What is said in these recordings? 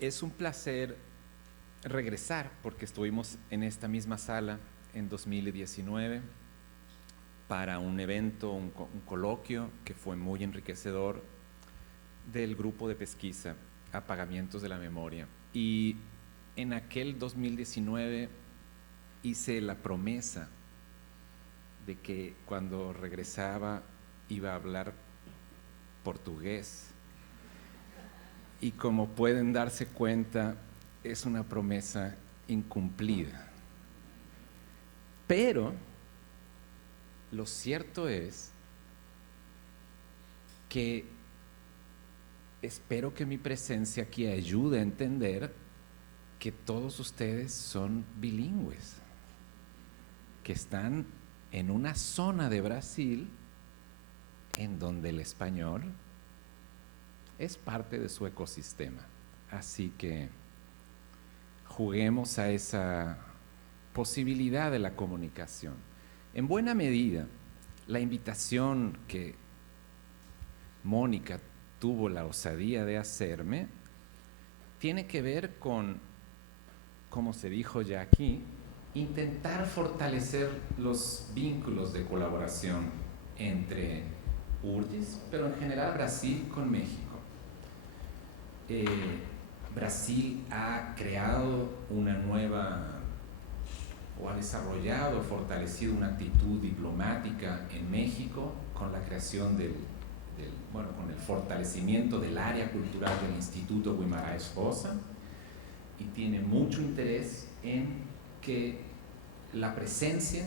Es un placer regresar porque estuvimos en esta misma sala en 2019 para un evento, un coloquio que fue muy enriquecedor del grupo de pesquisa Apagamientos de la Memoria. Y en aquel 2019 hice la promesa de que cuando regresaba iba a hablar portugués. Y como pueden darse cuenta, es una promesa incumplida. Pero lo cierto es que espero que mi presencia aquí ayude a entender que todos ustedes son bilingües, que están en una zona de Brasil en donde el español es parte de su ecosistema. Así que juguemos a esa posibilidad de la comunicación. En buena medida, la invitación que Mónica tuvo la osadía de hacerme tiene que ver con, como se dijo ya aquí, intentar fortalecer los vínculos de colaboración entre URGS, pero en general Brasil con México. Brasil ha creado una nueva, o ha desarrollado, fortalecido una actitud diplomática en México con la creación con el fortalecimiento del área cultural del Instituto Guimarães Rosa, y tiene mucho interés en que la presencia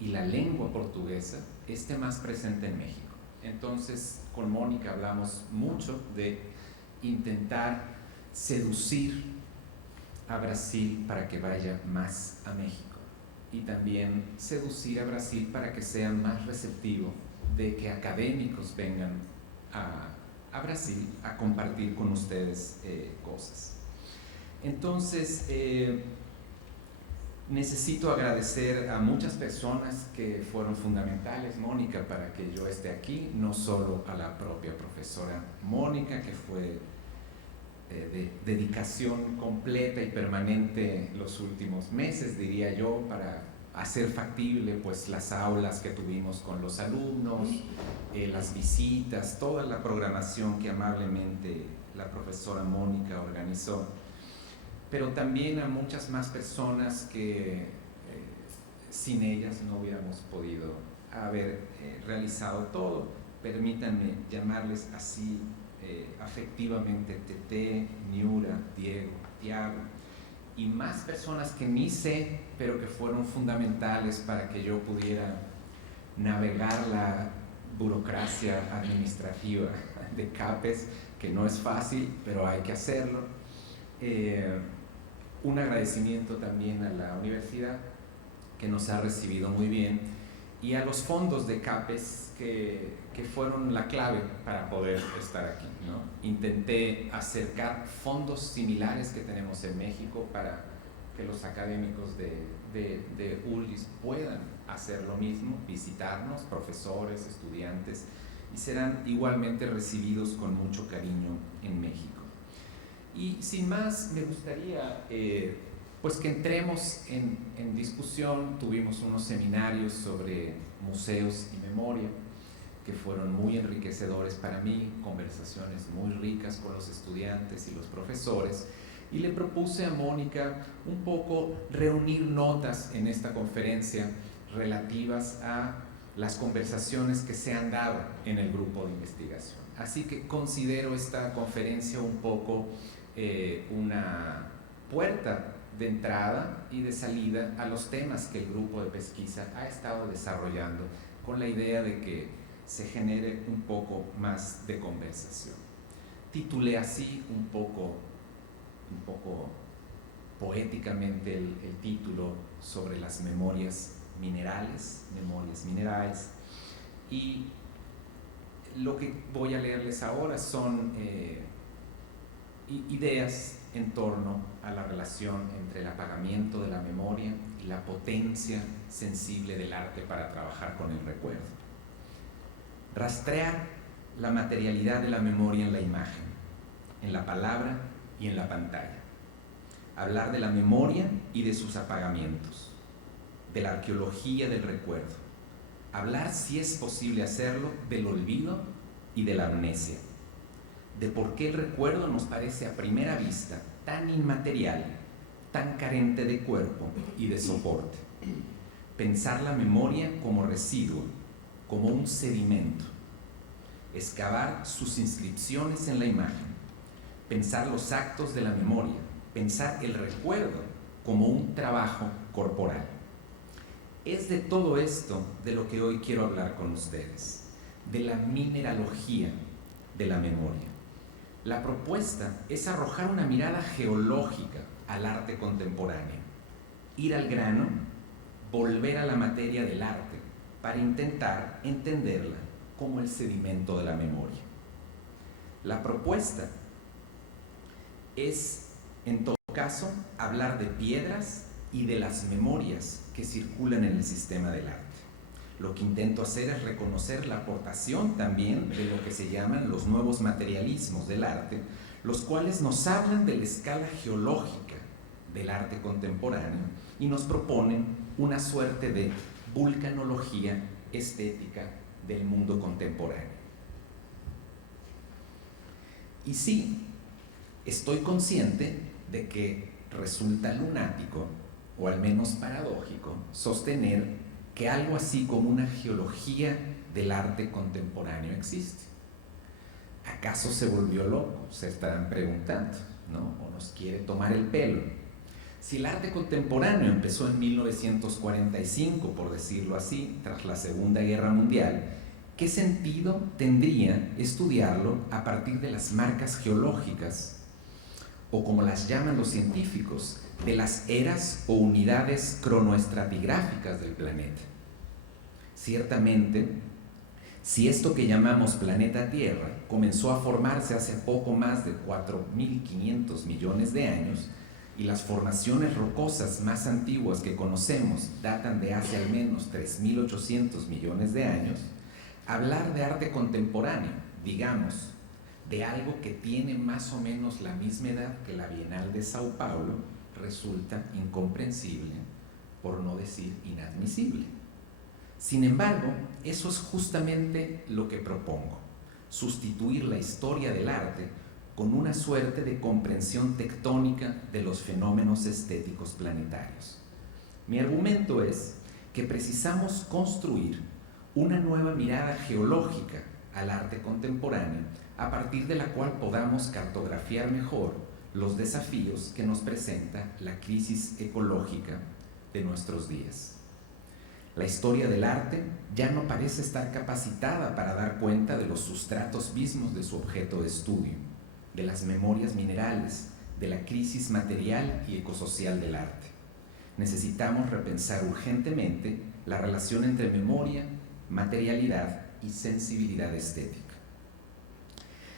y la lengua portuguesa esté más presente en México. Entonces, con Mónica hablamos mucho de intentar seducir a Brasil para que vaya más a México, y también seducir a Brasil para que sea más receptivo de que académicos vengan a Brasil a compartir con ustedes cosas. Entonces, necesito agradecer a muchas personas que fueron fundamentales, Mónica, para que yo esté aquí, no solo a la propia profesora Mónica, que fue de dedicación completa y permanente los últimos meses, diría yo, para hacer factible pues las aulas que tuvimos con los alumnos, las visitas, toda la programación que amablemente la profesora Mónica organizó, pero también a muchas más personas que sin ellas no hubiéramos podido haber realizado todo. Permítanme llamarles así afectivamente: Tete, Niura, Diego, Tiago, y más personas que ni sé, pero que fueron fundamentales para que yo pudiera navegar la burocracia administrativa de CAPES, que no es fácil, pero hay que hacerlo. Un agradecimiento también a la universidad, que nos ha recibido muy bien, y a los fondos de CAPES que fueron la clave para poder estar aquí, ¿no? Intenté acercar fondos similares que tenemos en México para que los académicos de URGS puedan hacer lo mismo, visitarnos, profesores, estudiantes, y serán igualmente recibidos con mucho cariño en México. Y sin más, me gustaría pues que entremos en discusión. Tuvimos unos seminarios sobre museos y memoria que fueron muy enriquecedores para mí, conversaciones muy ricas con los estudiantes y los profesores, y le propuse a Mónica un poco reunir notas en esta conferencia relativas a las conversaciones que se han dado en el grupo de investigación. Así que considero esta conferencia un poco una puerta de entrada y de salida a los temas que el grupo de pesquisa ha estado desarrollando, con la idea de que se genere un poco más de conversación. Titulé así un poco poéticamente el título sobre las memorias minerales, y lo que voy a leerles ahora son ideas en torno a la relación entre el apagamiento de la memoria y la potencia sensible del arte para trabajar con el recuerdo. Rastrear la materialidad de la memoria en la imagen, en la palabra y en la pantalla. Hablar de la memoria y de sus apagamientos, de la arqueología del recuerdo. Hablar, si es posible hacerlo, del olvido y de la amnesia. De por qué el recuerdo nos parece a primera vista tan inmaterial, tan carente de cuerpo y de soporte. Pensar la memoria como residuo, como un sedimento. Excavar sus inscripciones en la imagen. Pensar los actos de la memoria. Pensar el recuerdo como un trabajo corporal. Es de todo esto de lo que hoy quiero hablar con ustedes, de la mineralogía de la memoria. La propuesta es arrojar una mirada geológica al arte contemporáneo, ir al grano, volver a la materia del arte para intentar entenderla como el sedimento de la memoria. La propuesta es, en todo caso, hablar de piedras y de las memorias que circulan en el sistema del arte. Lo que intento hacer es reconocer la aportación también de lo que se llaman los nuevos materialismos del arte, los cuales nos hablan de la escala geológica del arte contemporáneo y nos proponen una suerte de vulcanología estética del mundo contemporáneo. Y sí, estoy consciente de que resulta lunático, o al menos paradójico, sostener que algo así como una geología del arte contemporáneo existe. ¿Acaso se volvió loco? Se estarán preguntando, ¿no? ¿O nos quiere tomar el pelo? Si el arte contemporáneo empezó en 1945, por decirlo así, tras la Segunda Guerra Mundial, ¿qué sentido tendría estudiarlo a partir de las marcas geológicas, o como las llaman los científicos, de las eras o unidades cronoestratigráficas del planeta? Ciertamente, si esto que llamamos planeta Tierra comenzó a formarse hace poco más de 4.500 millones de años, y las formaciones rocosas más antiguas que conocemos datan de hace al menos 3.800 millones de años, hablar de arte contemporáneo, digamos, de algo que tiene más o menos la misma edad que la Bienal de Sao Paulo, resulta incomprensible, por no decir inadmisible. Sin embargo, eso es justamente lo que propongo: sustituir la historia del arte con una suerte de comprensión tectónica de los fenómenos estéticos planetarios. Mi argumento es que precisamos construir una nueva mirada geológica al arte contemporáneo, a partir de la cual podamos cartografiar mejor los desafíos que nos presenta la crisis ecológica de nuestros días. La historia del arte ya no parece estar capacitada para dar cuenta de los sustratos mismos de su objeto de estudio, de las memorias minerales, de la crisis material y ecosocial del arte. Necesitamos repensar urgentemente la relación entre memoria, materialidad y sensibilidad estética.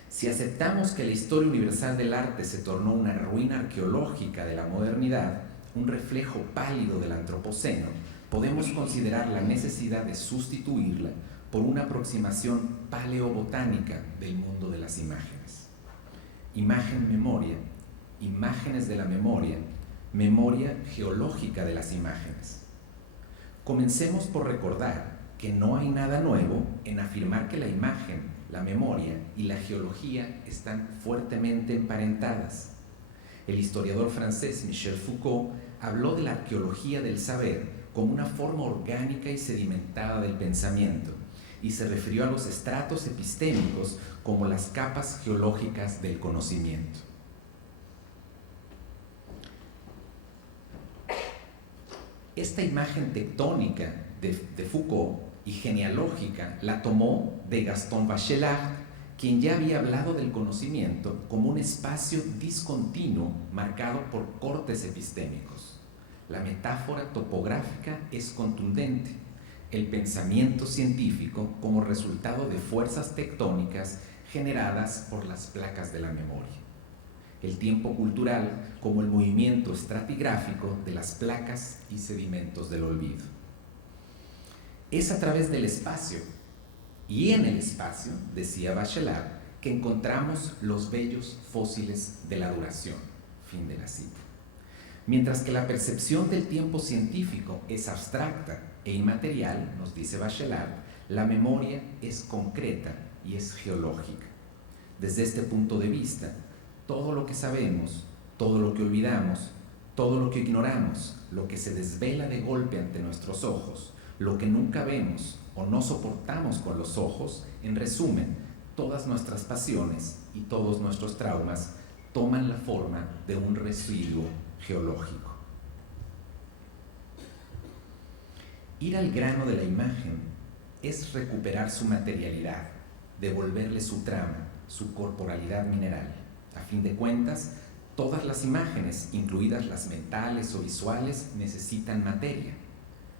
Si aceptamos que la historia universal del arte se tornó una ruina arqueológica de la modernidad, un reflejo pálido del antropoceno, podemos considerar la necesidad de sustituirla por una aproximación paleobotánica del mundo de las imágenes. Imagen-memoria, imágenes de la memoria, memoria geológica de las imágenes. Comencemos por recordar que no hay nada nuevo en afirmar que la imagen, la memoria y la geología están fuertemente emparentadas. El historiador francés Michel Foucault habló de la arqueología del saber como una forma orgánica y sedimentada del pensamiento, y se refirió a los estratos epistémicos como las capas geológicas del conocimiento. Esta imagen tectónica de Foucault y genealógica la tomó de Gaston Bachelard, quien ya había hablado del conocimiento como un espacio discontinuo marcado por cortes epistémicos. La metáfora topográfica es contundente: el pensamiento científico como resultado de fuerzas tectónicas generadas por las placas de la memoria. El tiempo cultural como el movimiento estratigráfico de las placas y sedimentos del olvido. Es a través del espacio y en el espacio, decía Bachelard, que encontramos los bellos fósiles de la duración. Fin de la cita. Mientras que la percepción del tiempo científico es abstracta e inmaterial, nos dice Bachelard, la memoria es concreta y es geológica. Desde este punto de vista, todo lo que sabemos, todo lo que olvidamos, todo lo que ignoramos, lo que se desvela de golpe ante nuestros ojos, lo que nunca vemos o no soportamos con los ojos, en resumen, todas nuestras pasiones y todos nuestros traumas toman la forma de un residuo geológico. Ir al grano de la imagen es recuperar su materialidad, devolverle su trama, su corporalidad mineral. A fin de cuentas, todas las imágenes, incluidas las mentales o visuales, necesitan materia.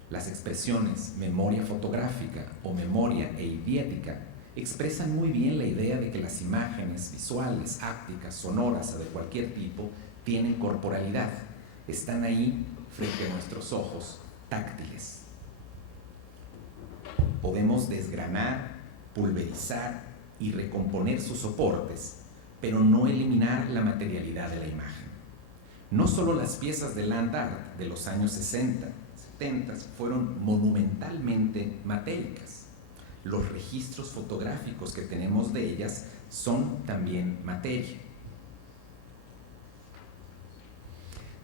Las expresiones memoria fotográfica o memoria eidiética expresan muy bien la idea de que las imágenes visuales, ápticas, sonoras o de cualquier tipo tienen corporalidad, están ahí frente a nuestros ojos, táctiles. Podemos desgranar, pulverizar y recomponer sus soportes, pero no eliminar la materialidad de la imagen. No solo las piezas de land art de los años 60, 70 fueron monumentalmente matéricas. Los registros fotográficos que tenemos de ellas son también materia.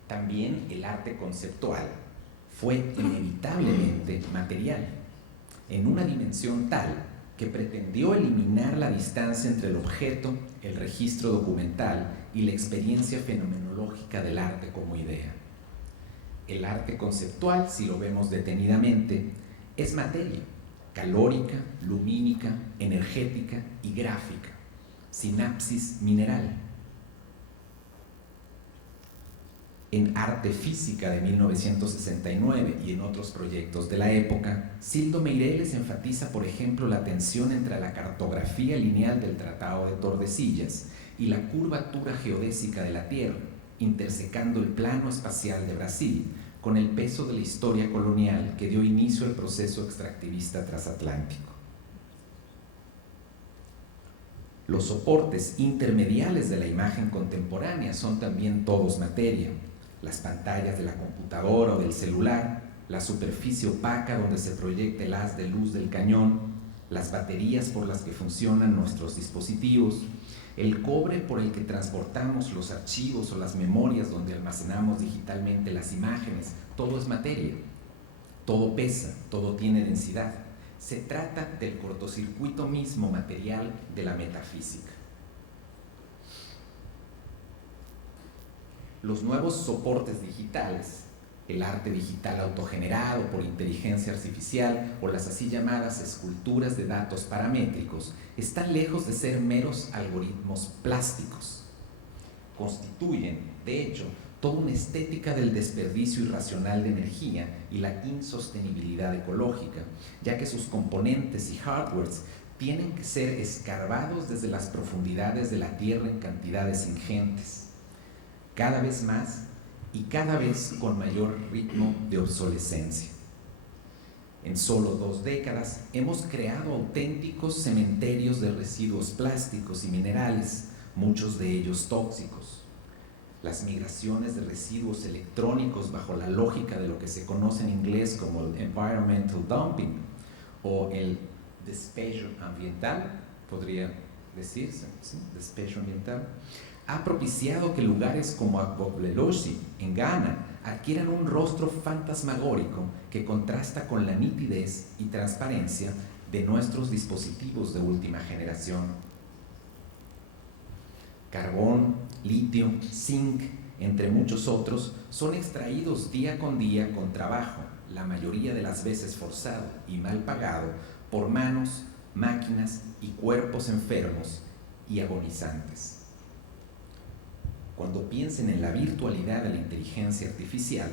También el arte conceptual fue inevitablemente material, en una dimensión tal que pretendió eliminar la distancia entre el objeto, el registro documental y la experiencia fenomenológica del arte como idea. El arte conceptual, si lo vemos detenidamente, es materia, calórica, lumínica, energética y gráfica, sinapsis mineral. En Arte Física de 1969 y en otros proyectos de la época, Cildo Meireles enfatiza, por ejemplo, la tensión entre la cartografía lineal del Tratado de Tordesillas y la curvatura geodésica de la Tierra, intersecando el plano espacial de Brasil con el peso de la historia colonial que dio inicio al proceso extractivista transatlántico. Los soportes intermediales de la imagen contemporánea son también todos materia. Las pantallas de la computadora o del celular, la superficie opaca donde se proyecta el haz de luz del cañón, las baterías por las que funcionan nuestros dispositivos, el cobre por el que transportamos los archivos o las memorias donde almacenamos digitalmente las imágenes, todo es materia, todo pesa, todo tiene densidad. Se trata del cortocircuito mismo material de la metafísica. Los nuevos soportes digitales, el arte digital autogenerado por inteligencia artificial o las así llamadas esculturas de datos paramétricos, están lejos de ser meros algoritmos plásticos. Constituyen, de hecho, toda una estética del desperdicio irracional de energía y la insostenibilidad ecológica, ya que sus componentes y hardwares tienen que ser escarbados desde las profundidades de la Tierra en cantidades ingentes, cada vez más y cada vez con mayor ritmo de obsolescencia. En solo 2 décadas hemos creado auténticos cementerios de residuos plásticos y minerales, muchos de ellos tóxicos. Las migraciones de residuos electrónicos bajo la lógica de lo que se conoce en inglés como el environmental dumping o el despejo ambiental, podría decirse, ¿sí? Despejo ambiental, ha propiciado que lugares como Agbogbloshie, en Ghana, adquieran un rostro fantasmagórico que contrasta con la nitidez y transparencia de nuestros dispositivos de última generación. Carbón, litio, zinc, entre muchos otros, son extraídos día con día con trabajo, la mayoría de las veces forzado y mal pagado, por manos, máquinas y cuerpos enfermos y agonizantes. Cuando piensen en la virtualidad de la inteligencia artificial,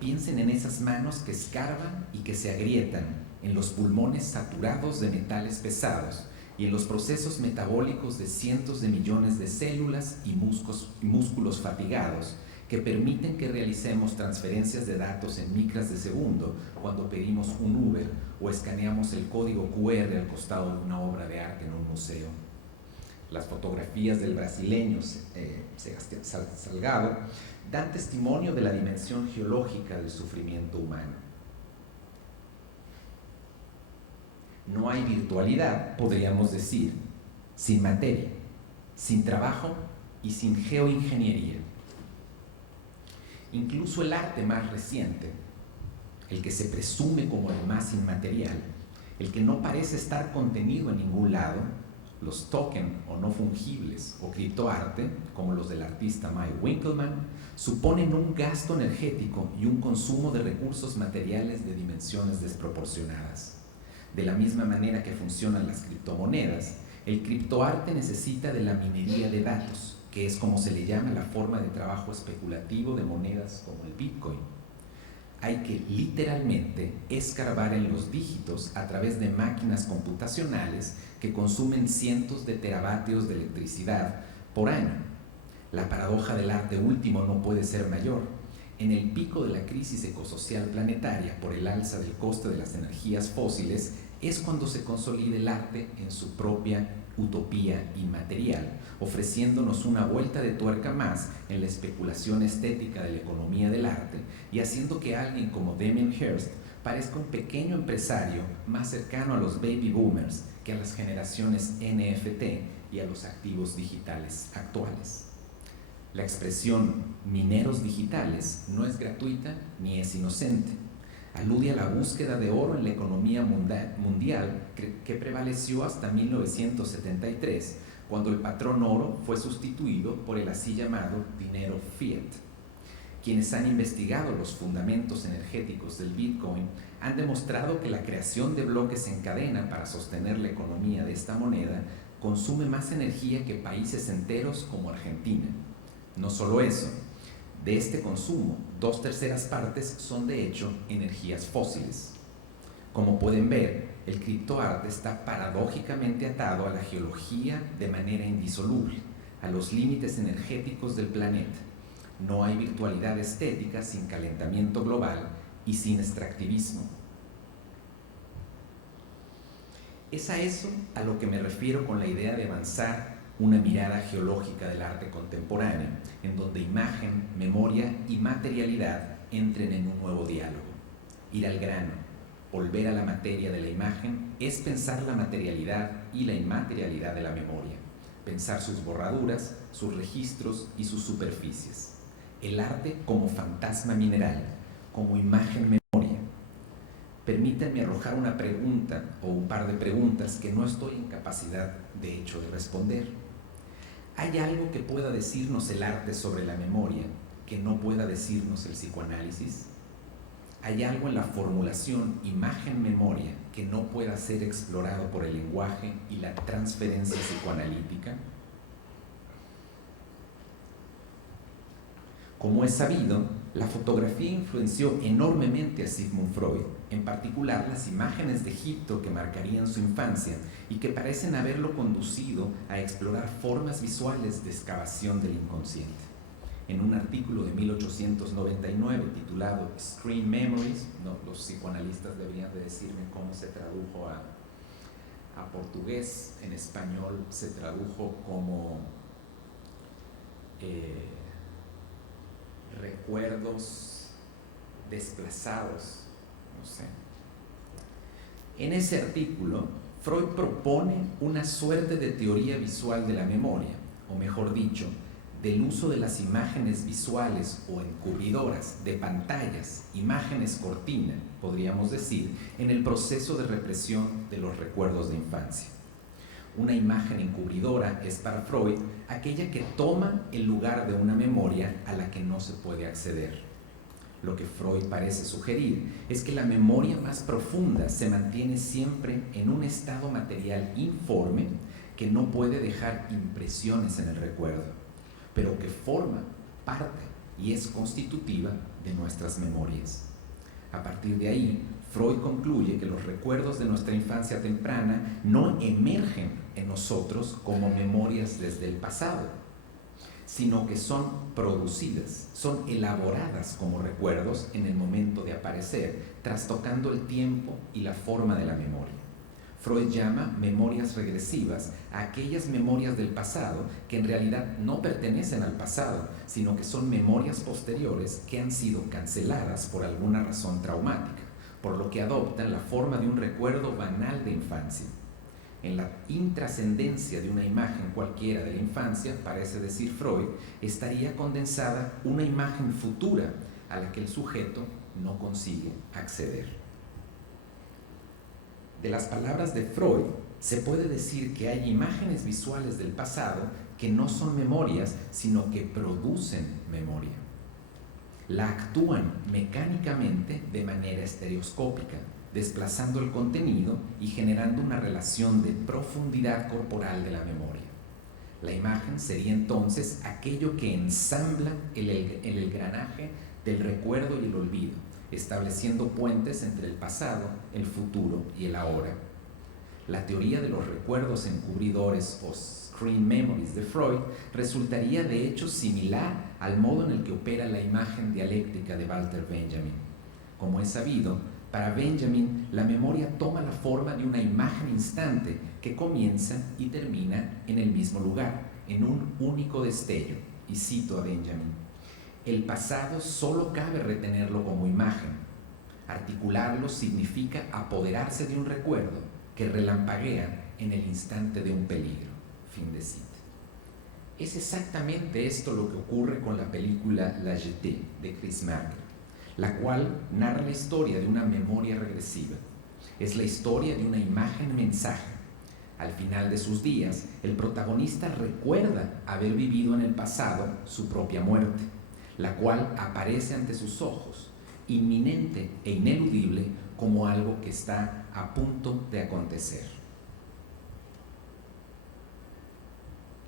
piensen en esas manos que escarban y que se agrietan, en los pulmones saturados de metales pesados y en los procesos metabólicos de cientos de millones de células y músculos fatigados que permiten que realicemos transferencias de datos en micras de segundo cuando pedimos un Uber o escaneamos el código QR al costado de una obra de arte en un museo. las fotografías del brasileño Sebastián Salgado dan testimonio de la dimensión geológica del sufrimiento humano. No hay virtualidad, podríamos decir, sin materia, sin trabajo y sin geoingeniería. Incluso el arte más reciente, el que se presume como el más inmaterial, el que no parece estar contenido en ningún lado, los token o no fungibles o criptoarte, como los del artista Mike Winkelmann, suponen un gasto energético y un consumo de recursos materiales de dimensiones desproporcionadas. De la misma manera que funcionan las criptomonedas, el criptoarte necesita de la minería de datos, que es como se le llama la forma de trabajo especulativo de monedas como el Bitcoin. Hay que literalmente escarbar en los dígitos a través de máquinas computacionales que consumen cientos de teravatios de electricidad por año. La paradoja del arte último no puede ser mayor. En el pico de la crisis ecosocial planetaria por el alza del coste de las energías fósiles es cuando se consolida el arte en su propia utopía inmaterial, ofreciéndonos una vuelta de tuerca más en la especulación estética de la economía del arte y haciendo que alguien como Damien Hirst parezca un pequeño empresario más cercano a los baby boomers que a las generaciones NFT y a los activos digitales actuales. La expresión mineros digitales no es gratuita ni es inocente. Alude a la búsqueda de oro en la economía mundial que prevaleció hasta 1973, cuando el patrón oro fue sustituido por el así llamado dinero fiat. Quienes han investigado los fundamentos energéticos del Bitcoin han demostrado que la creación de bloques en cadena para sostener la economía de esta moneda consume más energía que países enteros como Argentina. No solo eso, de este consumo, 2/3 partes son de hecho energías fósiles. Como pueden ver, el criptoarte está paradójicamente atado a la geología de manera indisoluble, a los límites energéticos del planeta. No hay virtualidad estética sin calentamiento global y sin extractivismo. Es a eso a lo que me refiero con la idea de avanzar una mirada geológica del arte contemporáneo, en donde imagen, memoria y materialidad entren en un nuevo diálogo. Ir al grano, volver a la materia de la imagen, es pensar la materialidad y la inmaterialidad de la memoria, pensar sus borraduras, sus registros y sus superficies. El arte como fantasma mineral, como imagen memoria. Permítanme arrojar una pregunta o un par de preguntas que no estoy en capacidad, de hecho, de responder. ¿Hay algo que pueda decirnos el arte sobre la memoria que no pueda decirnos el psicoanálisis? ¿Hay algo en la formulación imagen-memoria que no pueda ser explorado por el lenguaje y la transferencia psicoanalítica? Como es sabido, la fotografía influenció enormemente a Sigmund Freud, en particular las imágenes de Egipto que marcarían su infancia y que parecen haberlo conducido a explorar formas visuales de excavación del inconsciente. En un artículo de 1899 titulado Screen Memories, los psicoanalistas deberían de decirme cómo se tradujo a portugués, en español se tradujo como recuerdos desplazados, no sé. En ese artículo, Freud propone una suerte de teoría visual de la memoria, o mejor dicho, del uso de las imágenes visuales o encubridoras de pantallas, imágenes cortina, podríamos decir, en el proceso de represión de los recuerdos de infancia. Una imagen encubridora es para Freud aquella que toma el lugar de una memoria a la que no se puede acceder. Lo que Freud parece sugerir es que la memoria más profunda se mantiene siempre en un estado material informe que no puede dejar impresiones en el recuerdo, pero que forma parte y es constitutiva de nuestras memorias. A partir de ahí, Freud concluye que los recuerdos de nuestra infancia temprana no emergen en nosotros como memorias desde el pasado, sino que son producidas, son elaboradas como recuerdos en el momento de aparecer, trastocando el tiempo y la forma de la memoria. Freud llama memorias regresivas a aquellas memorias del pasado que en realidad no pertenecen al pasado, sino que son memorias posteriores que han sido canceladas por alguna razón traumática, por lo que adoptan la forma de un recuerdo banal de infancia. En la intrascendencia de una imagen cualquiera de la infancia, parece decir Freud, estaría condensada una imagen futura a la que el sujeto no consigue acceder. De las palabras de Freud, se puede decir que hay imágenes visuales del pasado que no son memorias, sino que producen memoria. La actúan mecánicamente de manera estereoscópica, desplazando el contenido y generando una relación de profundidad corporal de la memoria. La imagen sería entonces aquello que ensambla el engranaje del recuerdo y el olvido, estableciendo puentes entre el pasado, el futuro y el ahora. La teoría de los recuerdos encubridores o screen memories de Freud resultaría de hecho similar al modo en el que opera la imagen dialéctica de Walter Benjamin. Como es sabido, para Benjamin la memoria toma la forma de una imagen instante que comienza y termina en el mismo lugar, en un único destello. Y cito a Benjamin: el pasado solo cabe retenerlo como imagen. Articularlo significa apoderarse de un recuerdo que relampaguea en el instante de un peligro. Fin de cita. Es exactamente esto lo que ocurre con la película La Jetée de Chris Marker, la cual narra la historia de una memoria regresiva. Es la historia de una imagen-mensaje. Al final de sus días, el protagonista recuerda haber vivido en el pasado su propia muerte, la cual aparece ante sus ojos, inminente e ineludible, como algo que está a punto de acontecer.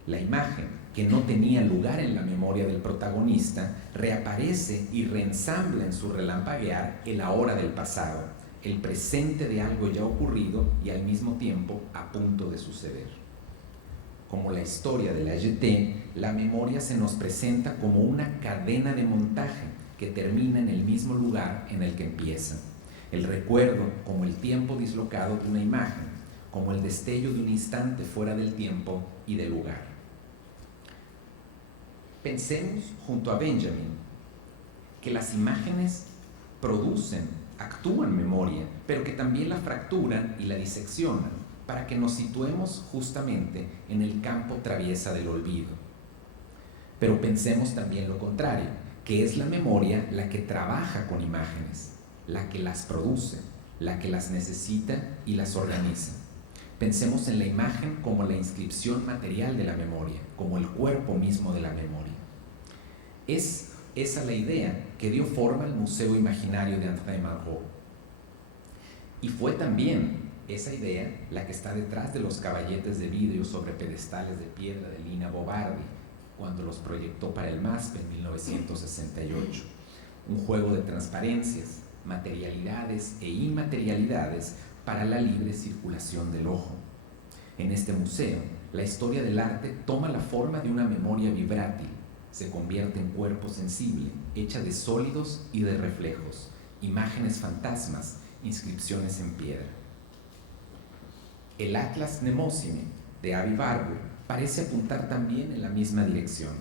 La imagen, que no tenía lugar en la memoria del protagonista, reaparece y reensambla en su relampaguear el ahora del pasado, el presente de algo ya ocurrido y al mismo tiempo a punto de suceder. Como la historia de La Jetée, la memoria se nos presenta como una cadena de montaje que termina en el mismo lugar en el que empieza. El recuerdo como el tiempo dislocado de una imagen, como el destello de un instante fuera del tiempo y del lugar. Pensemos, junto a Benjamin, que las imágenes producen, actúan memoria, pero que también la fracturan y la diseccionan, para que nos situemos justamente en el campo traviesa del olvido. Pero pensemos también lo contrario, que es la memoria la que trabaja con imágenes, la que las produce, la que las necesita y las organiza. Pensemos en la imagen como la inscripción material de la memoria, como el cuerpo mismo de la memoria. Es esa la idea que dio forma al Museo Imaginario de André Malraux. Y fue también esa idea la que está detrás de los caballetes de vidrio sobre pedestales de piedra de Lina Bo Bardi, cuando los proyectó para el MASP en 1968. Un juego de transparencias, materialidades e inmaterialidades para la libre circulación del ojo. En este museo, la historia del arte toma la forma de una memoria vibrátil, se convierte en cuerpo sensible, hecha de sólidos y de reflejos, imágenes fantasmas, inscripciones en piedra. El Atlas Mnemosine de Avi Warburg parece apuntar también en la misma dirección.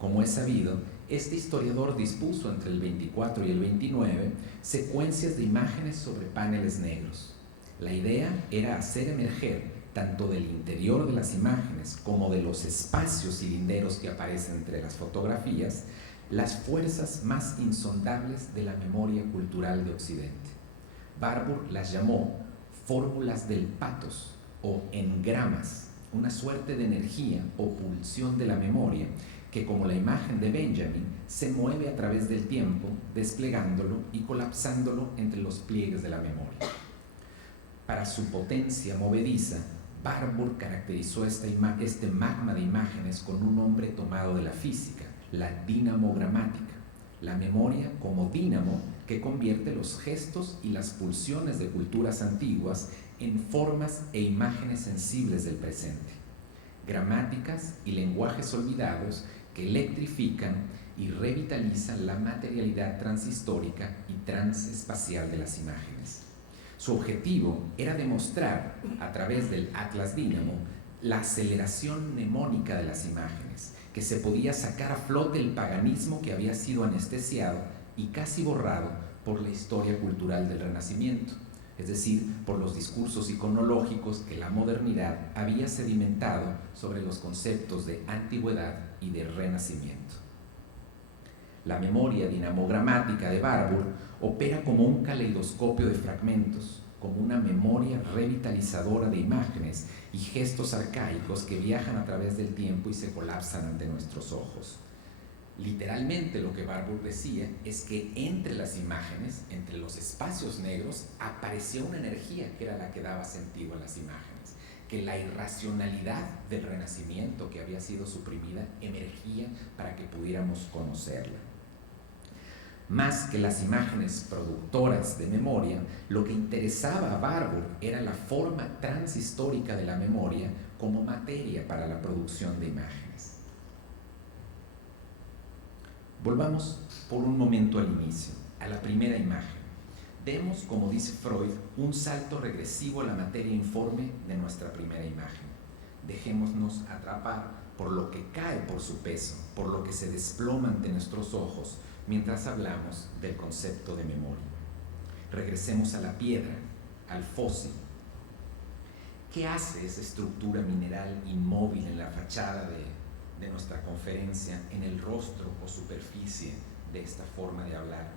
Como es sabido, este historiador dispuso entre el 24 y el 29 secuencias de imágenes sobre paneles negros. La idea era hacer emerger, tanto del interior de las imágenes como de los espacios cilinderos que aparecen entre las fotografías, las fuerzas más insondables de la memoria cultural de Occidente. Warburg las llamó fórmulas del pathos o engramas, una suerte de energía o pulsión de la memoria que, como la imagen de Benjamin, se mueve a través del tiempo, desplegándolo y colapsándolo entre los pliegues de la memoria. Para su potencia movediza, Warburg caracterizó este magma de imágenes con un nombre tomado de la física, la dinamogramática, la memoria como dínamo que convierte los gestos y las pulsiones de culturas antiguas en formas e imágenes sensibles del presente, gramáticas y lenguajes olvidados que electrifican y revitalizan la materialidad transhistórica y transespacial de las imágenes. Su objetivo era demostrar, a través del Atlas Dínamo, la aceleración mnemónica de las imágenes, que se podía sacar a flote el paganismo que había sido anestesiado y casi borrado por la historia cultural del Renacimiento, es decir, por los discursos iconológicos que la modernidad había sedimentado sobre los conceptos de antigüedad y de renacimiento. La memoria dinamogramática de Barbour opera como un caleidoscopio de fragmentos, como una memoria revitalizadora de imágenes y gestos arcaicos que viajan a través del tiempo y se colapsan ante nuestros ojos. Literalmente lo que Barbour decía es que entre las imágenes, entre los espacios negros, apareció una energía que era la que daba sentido a las imágenes, que la irracionalidad del Renacimiento que había sido suprimida emergía para que pudiéramos conocerla. Más que las imágenes productoras de memoria, lo que interesaba a Barbour era la forma transhistórica de la memoria como materia para la producción de imágenes. Volvamos por un momento al inicio, a la primera imagen. Demos, como dice Freud, un salto regresivo a la materia informe de nuestra primera imagen. Dejémonos atrapar por lo que cae por su peso, por lo que se desploma ante nuestros ojos, mientras hablamos del concepto de memoria. Regresemos a la piedra, al fósil. ¿Qué hace esa estructura mineral inmóvil en la fachada de nuestra conferencia, en el rostro o superficie de esta forma de hablar?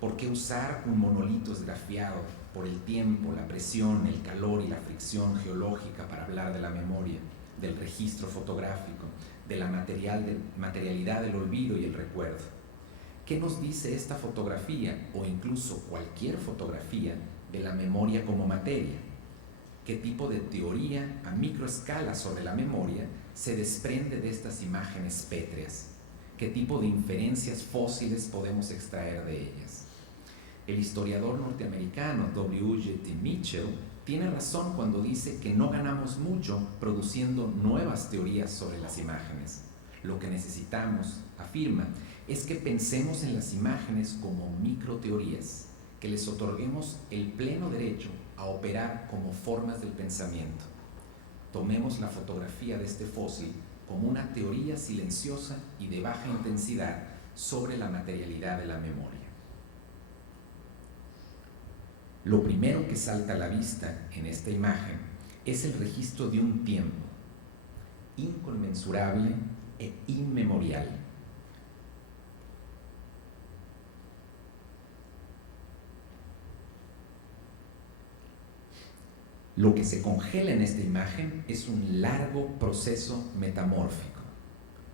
¿Por qué usar un monolito esgrafiado por el tiempo, la presión, el calor y la fricción geológica para hablar de la memoria, del registro fotográfico, de la materialidad del olvido y el recuerdo? ¿Qué nos dice esta fotografía, o incluso cualquier fotografía, de la memoria como materia? ¿Qué tipo de teoría a microescala sobre la memoria se desprende de estas imágenes pétreas? ¿Qué tipo de inferencias fósiles podemos extraer de ellas? El historiador norteamericano W.J.T. Mitchell tiene razón cuando dice que no ganamos mucho produciendo nuevas teorías sobre las imágenes. Lo que necesitamos, afirma, es que pensemos en las imágenes como microteorías, que les otorguemos el pleno derecho a operar como formas del pensamiento. Tomemos la fotografía de este fósil como una teoría silenciosa y de baja intensidad sobre la materialidad de la memoria. Lo primero que salta a la vista en esta imagen es el registro de un tiempo inconmensurable e inmemorial. Lo que se congela en esta imagen es un largo proceso metamórfico,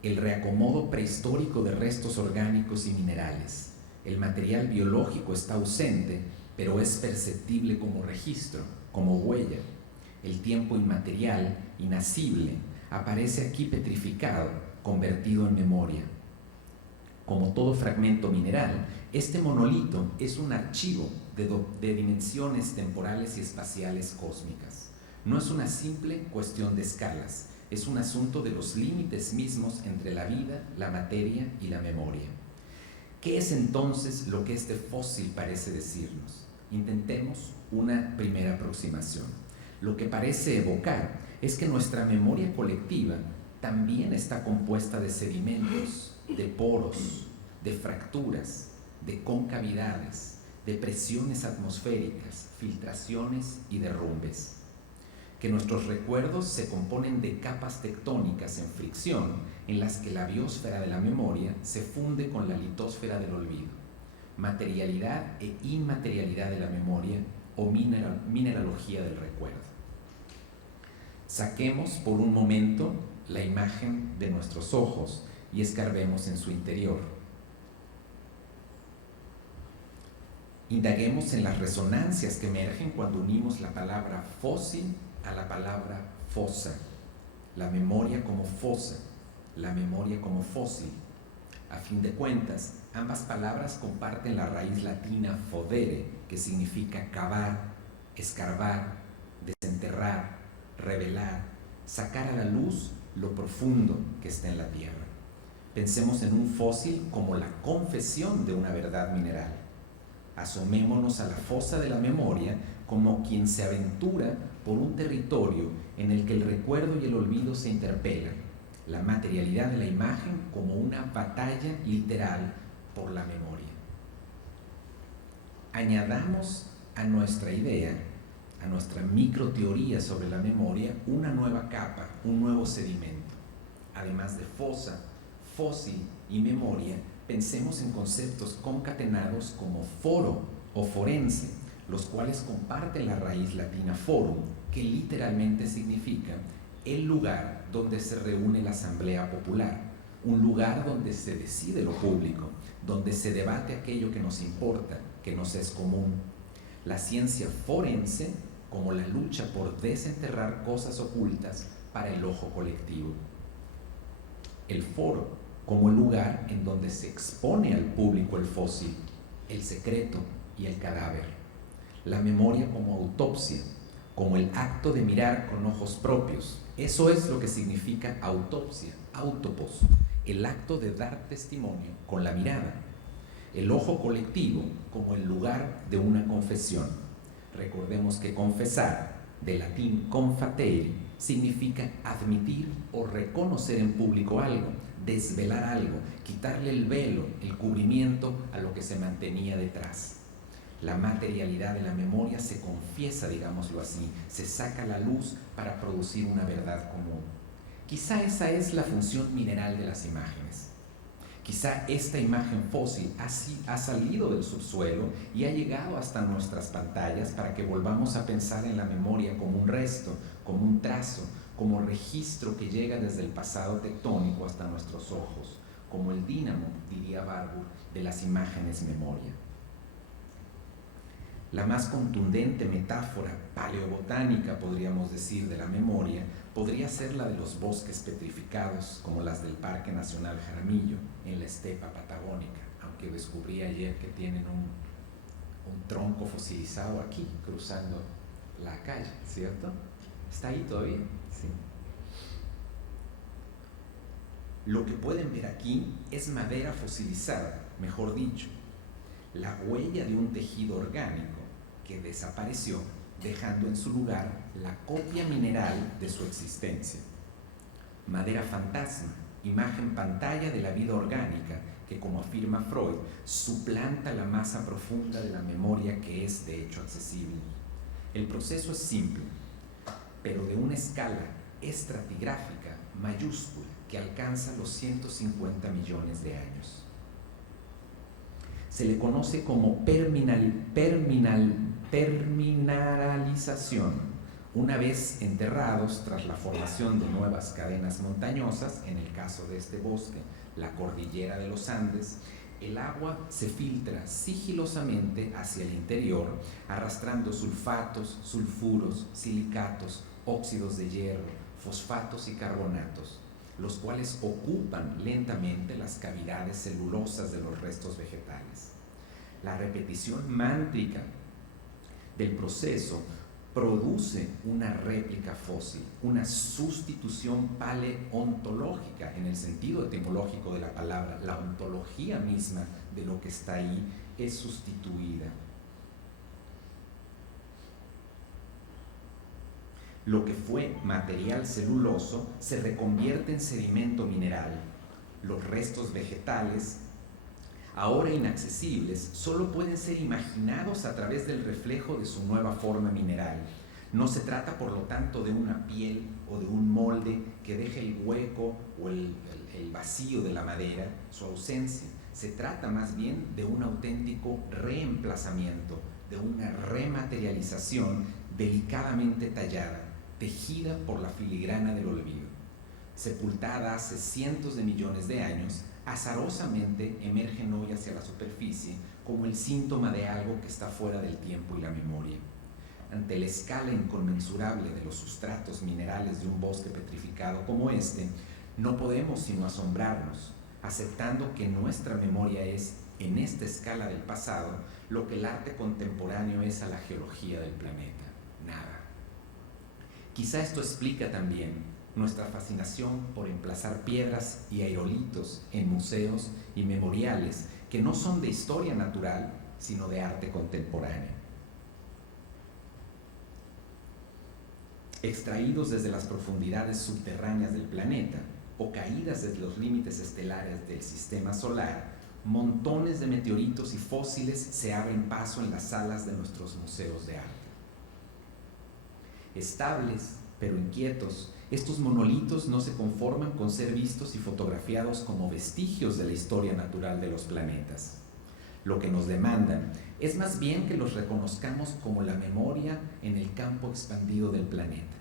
el reacomodo prehistórico de restos orgánicos y minerales. El material biológico está ausente, pero es perceptible como registro, como huella. El tiempo inmaterial, inacible, aparece aquí petrificado, convertido en memoria. Como todo fragmento mineral, este monolito es un archivo de dimensiones temporales y espaciales cósmicas. No es una simple cuestión de escalas, es un asunto de los límites mismos entre la vida, la materia y la memoria. ¿Qué es entonces lo que este fósil parece decirnos? Intentemos una primera aproximación. Lo que parece evocar es que nuestra memoria colectiva también está compuesta de sedimentos, de poros, de fracturas, de concavidades, de presiones atmosféricas, filtraciones y derrumbes. Que nuestros recuerdos se componen de capas tectónicas en fricción en las que la biosfera de la memoria se funde con la litósfera del olvido. Materialidad e inmaterialidad de la memoria o mineralogía del recuerdo. Saquemos por un momento la imagen de nuestros ojos y escarbemos en su interior. Indaguemos en las resonancias que emergen cuando unimos la palabra fósil a la palabra fosa, la memoria como fosa, la memoria como fósil. A fin de cuentas, ambas palabras comparten la raíz latina fodere, que significa cavar, escarbar, desenterrar, revelar, sacar a la luz lo profundo que está en la tierra. Pensemos en un fósil como la confesión de una verdad mineral. Asomémonos a la fosa de la memoria como quien se aventura por un territorio en el que el recuerdo y el olvido se interpelan, la materialidad de la imagen como una batalla literal por la memoria. Añadamos a nuestra idea, a nuestra microteoría sobre la memoria, una nueva capa, un nuevo sedimento. Además de fosa, fósil y memoria, pensemos en conceptos concatenados como foro o forense, los cuales comparten la raíz latina forum, que literalmente significa el lugar donde se reúne la asamblea popular, un lugar donde se decide lo público, donde se debate aquello que nos importa, que nos es común. La ciencia forense como la lucha por desenterrar cosas ocultas para el ojo colectivo. El foro como el lugar en donde se expone al público el fósil, el secreto y el cadáver. La memoria como autopsia, como el acto de mirar con ojos propios. Eso es lo que significa autopsia, autopos, el acto de dar testimonio con la mirada. El ojo colectivo como el lugar de una confesión. Recordemos que confesar, de latín confateri, significa admitir o reconocer en público algo, desvelar algo, quitarle el velo, el cubrimiento a lo que se mantenía detrás. La materialidad de la memoria se confiesa, digámoslo así, se saca a la luz para producir una verdad común. Quizá esa es la función mineral de las imágenes. Quizá esta imagen fósil ha salido del subsuelo y ha llegado hasta nuestras pantallas para que volvamos a pensar en la memoria como un resto, como un trazo, como registro que llega desde el pasado tectónico hasta nuestros ojos, como el dínamo, diría Barbour, de las imágenes memoria. La más contundente metáfora paleobotánica, podríamos decir, de la memoria, podría ser la de los bosques petrificados, como las del Parque Nacional Jaramillo, en la estepa patagónica, aunque descubrí ayer que tienen un tronco fosilizado aquí, cruzando la calle, ¿cierto? ¿Está ahí todavía? Sí. Lo que pueden ver aquí es madera fosilizada, mejor dicho, la huella de un tejido orgánico que desapareció, dejando en su lugar la copia mineral de su existencia. Madera fantasma, imagen pantalla de la vida orgánica que, como afirma Freud, suplanta la masa profunda de la memoria que es de hecho accesible. El proceso es simple, pero de una escala estratigráfica mayúscula que alcanza los 150 millones de años. Se le conoce como terminalización, una vez enterrados tras la formación de nuevas cadenas montañosas, en el caso de este bosque, la cordillera de los Andes. El agua se filtra sigilosamente hacia el interior, arrastrando sulfatos, sulfuros, silicatos, óxidos de hierro, fosfatos y carbonatos, los cuales ocupan lentamente las cavidades celulosas de los restos vegetales. La repetición mántrica del proceso produce una réplica fósil, una sustitución paleontológica en el sentido etimológico de la palabra. La ontología misma de lo que está ahí es sustituida. Lo que fue material celuloso se reconvierte en sedimento mineral. Los restos vegetales, ahora inaccesibles, solo pueden ser imaginados a través del reflejo de su nueva forma mineral. No se trata, por lo tanto, de una piel o de un molde que deje el hueco o el vacío de la madera, su ausencia. Se trata más bien de un auténtico reemplazamiento, de una rematerialización delicadamente tallada, tejida por la filigrana del olvido. Sepultada hace cientos de millones de años, azarosamente emergen hoy hacia la superficie como el síntoma de algo que está fuera del tiempo y la memoria. Ante la escala inconmensurable de los sustratos minerales de un bosque petrificado como este, no podemos sino asombrarnos, aceptando que nuestra memoria es, en esta escala del pasado, lo que el arte contemporáneo es a la geología del planeta, nada. Quizá esto explica también nuestra fascinación por emplazar piedras y aerolitos en museos y memoriales que no son de historia natural, sino de arte contemporáneo. Extraídos desde las profundidades subterráneas del planeta o caídas desde los límites estelares del sistema solar, montones de meteoritos y fósiles se abren paso en las salas de nuestros museos de arte. Estables, pero inquietos, estos monolitos no se conforman con ser vistos y fotografiados como vestigios de la historia natural de los planetas. Lo que nos demandan es más bien que los reconozcamos como la memoria en el campo expandido del planeta.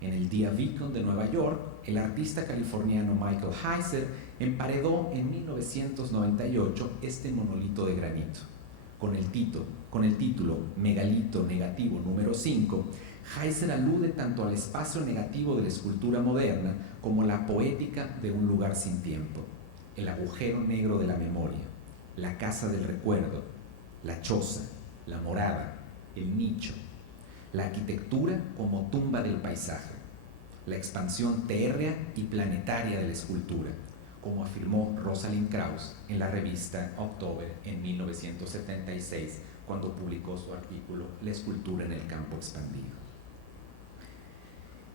En el Dia Beacon de Nueva York, el artista californiano Michael Heiser emparedó en 1998 este monolito de granito. Con el título Megalito Negativo número 5, Heiser alude tanto al espacio negativo de la escultura moderna como a la poética de un lugar sin tiempo, el agujero negro de la memoria, la casa del recuerdo, la choza, la morada, el nicho, la arquitectura como tumba del paisaje, la expansión térrea y planetaria de la escultura, como afirmó Rosalind Krauss en la revista October en 1976, cuando publicó su artículo La escultura en el campo expandido.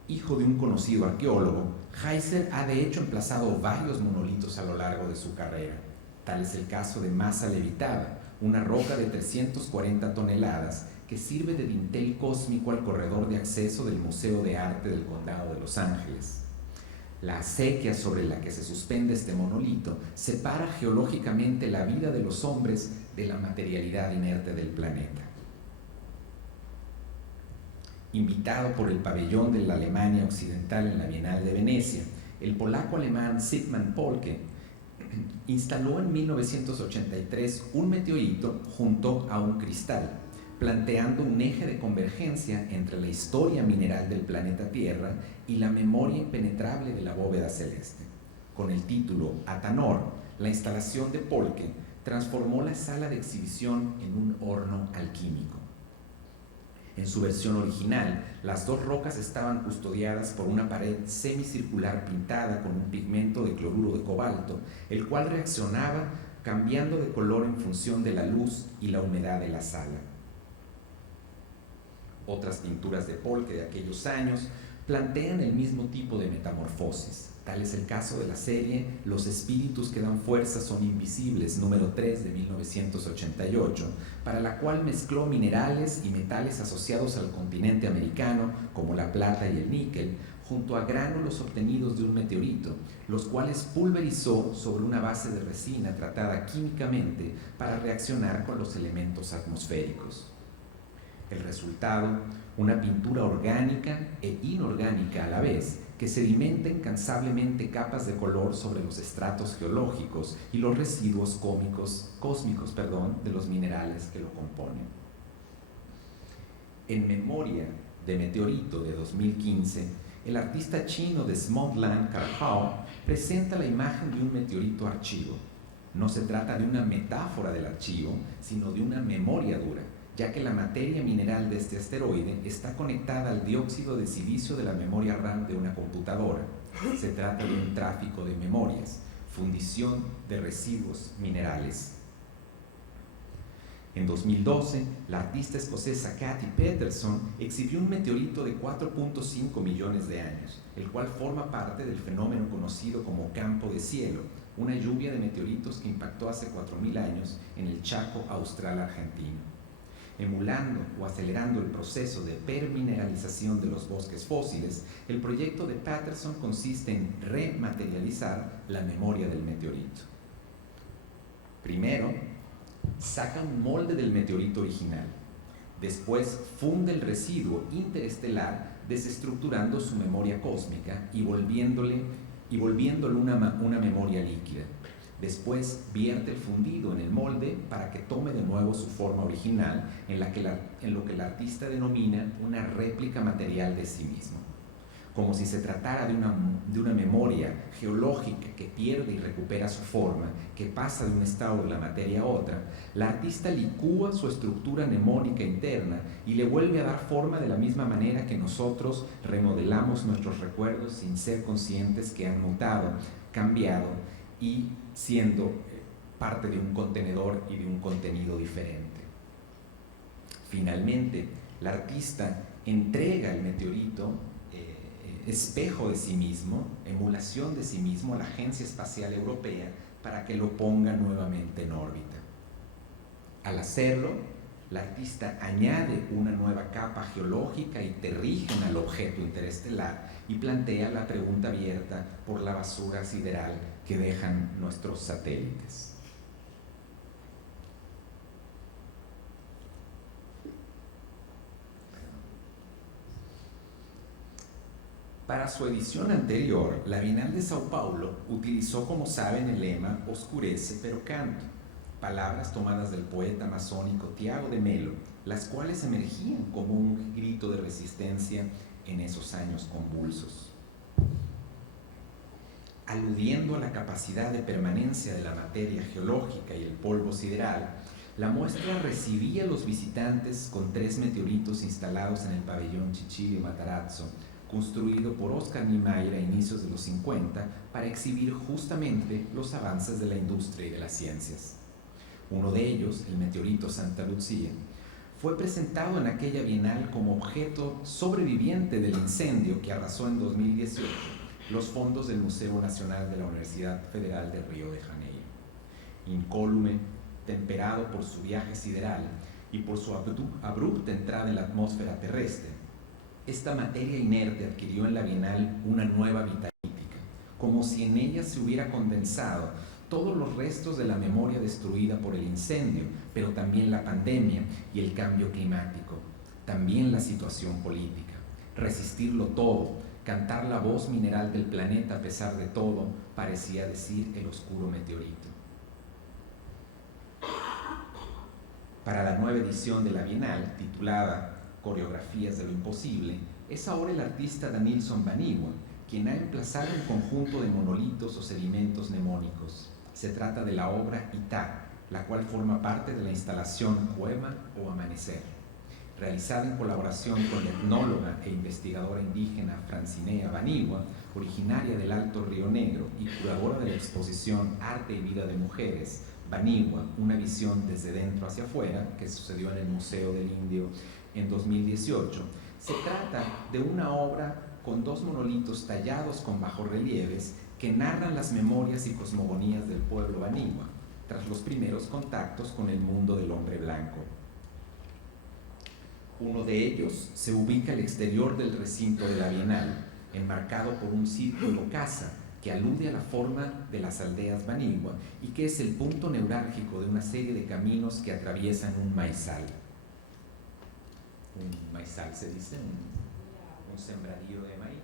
Hijo de un conocido arqueólogo, Heiser ha de hecho emplazado varios monolitos a lo largo de su carrera. Tal es el caso de Masa Levitada, una roca de 340 toneladas que sirve de dintel cósmico al corredor de acceso del Museo de Arte del Condado de Los Ángeles. La acequia sobre la que se suspende este monolito separa geológicamente la vida de los hombres de la materialidad inerte del planeta. Invitado por el pabellón de la Alemania Occidental en la Bienal de Venecia, el polaco-alemán Zygmunt Polke instaló en 1983 un meteorito junto a un cristal, planteando un eje de convergencia entre la historia mineral del planeta Tierra y la memoria impenetrable de la bóveda celeste. Con el título Atanor, la instalación de Polke transformó la sala de exhibición en un horno alquímico. En su versión original, las dos rocas estaban custodiadas por una pared semicircular pintada con un pigmento de cloruro de cobalto, el cual reaccionaba cambiando de color en función de la luz y la humedad de la sala. Otras pinturas de Polke de aquellos años plantean el mismo tipo de metamorfosis. Tal es el caso de la serie Los espíritus que dan fuerza son invisibles, número 3 de 1988, para la cual mezcló minerales y metales asociados al continente americano, como la plata y el níquel, junto a gránulos obtenidos de un meteorito, los cuales pulverizó sobre una base de resina tratada químicamente para reaccionar con los elementos atmosféricos. El resultado, una pintura orgánica e inorgánica a la vez, que sedimenta incansablemente capas de color sobre los estratos geológicos y los residuos cósmicos de los minerales que lo componen. En Memoria de Meteorito de 2015, el artista chino Desmond-Lan Carhao presenta la imagen de un meteorito archivo. No se trata de una metáfora del archivo, sino de una memoria dura, ya que la materia mineral de este asteroide está conectada al dióxido de silicio de la memoria RAM de una computadora. Se trata de un tráfico de memorias, fundición de residuos minerales. En 2012, la artista escocesa Cathy Peterson exhibió un meteorito de 4.5 millones de años, el cual forma parte del fenómeno conocido como campo de cielo, una lluvia de meteoritos que impactó hace 4.000 años en el Chaco austral argentino. Emulando o acelerando el proceso de permineralización de los bosques fósiles, el proyecto de Patterson consiste en rematerializar la memoria del meteorito. Primero, saca un molde del meteorito original. Después, funde el residuo interestelar desestructurando su memoria cósmica y volviéndolo una memoria líquida. Después vierte el fundido en el molde para que tome de nuevo su forma original, en lo que el artista denomina una réplica material de sí mismo. Como si se tratara de una memoria geológica que pierde y recupera su forma, que pasa de un estado de la materia a otra, la artista licúa su estructura mnemónica interna y le vuelve a dar forma de la misma manera que nosotros remodelamos nuestros recuerdos sin ser conscientes que han mutado, cambiado y siendo parte de un contenedor y de un contenido diferente. Finalmente, la artista entrega el meteorito, espejo de sí mismo, emulación de sí mismo, a la Agencia Espacial Europea para que lo ponga nuevamente en órbita. Al hacerlo, la artista añade una nueva capa geológica y terrígena al objeto interestelar y plantea la pregunta abierta por la basura sideral que dejan nuestros satélites. Para su edición anterior, la Bienal de Sao Paulo utilizó, como saben, el lema "Oscurece pero canto", palabras tomadas del poeta masónico Tiago de Melo, las cuales emergían como un grito de resistencia en esos años convulsos. Aludiendo a la capacidad de permanencia de la materia geológica y el polvo sideral, la muestra recibía a los visitantes con 3 meteoritos instalados en el pabellón Cicilio Matarazzo, construido por Oscar Niemeyer a inicios de los 50 para exhibir justamente los avances de la industria y de las ciencias. Uno de ellos, el meteorito Santa Lucía, fue presentado en aquella bienal como objeto sobreviviente del incendio que arrasó en 2018 los fondos del Museo Nacional de la Universidad Federal de Río de Janeiro. Incólume, temperado por su viaje sideral y por su abrupta entrada en la atmósfera terrestre, esta materia inerte adquirió en la Bienal una nueva vitalítica, como si en ella se hubiera condensado todos los restos de la memoria destruida por el incendio, pero también la pandemia y el cambio climático, también la situación política. Resistirlo todo, cantar la voz mineral del planeta a pesar de todo, parecía decir el oscuro meteorito. Para la nueva edición de la Bienal, titulada Coreografías de lo Imposible, es ahora el artista Danilson Banigua quien ha emplazado un conjunto de monolitos o sedimentos mnemónicos. Se trata de la obra Itá, la cual forma parte de la instalación Poema o Amanecer, realizada en colaboración con la etnóloga e investigadora indígena Francinea Banigua, originaria del Alto Río Negro y curadora de la exposición Arte y Vida de Mujeres, Banigua, una visión desde dentro hacia afuera, que sucedió en el Museo del Indio en 2018. Se trata de una obra con 2 monolitos tallados con bajorrelieves que narran las memorias y cosmogonías del pueblo banigua, tras los primeros contactos con el mundo del hombre blanco. Uno de ellos se ubica al exterior del recinto de la Bienal, enmarcado por un círculo casa que alude a la forma de las aldeas banigua y que es el punto neurálgico de una serie de caminos que atraviesan un maizal. Un maizal se dice, un sembradío de maíz.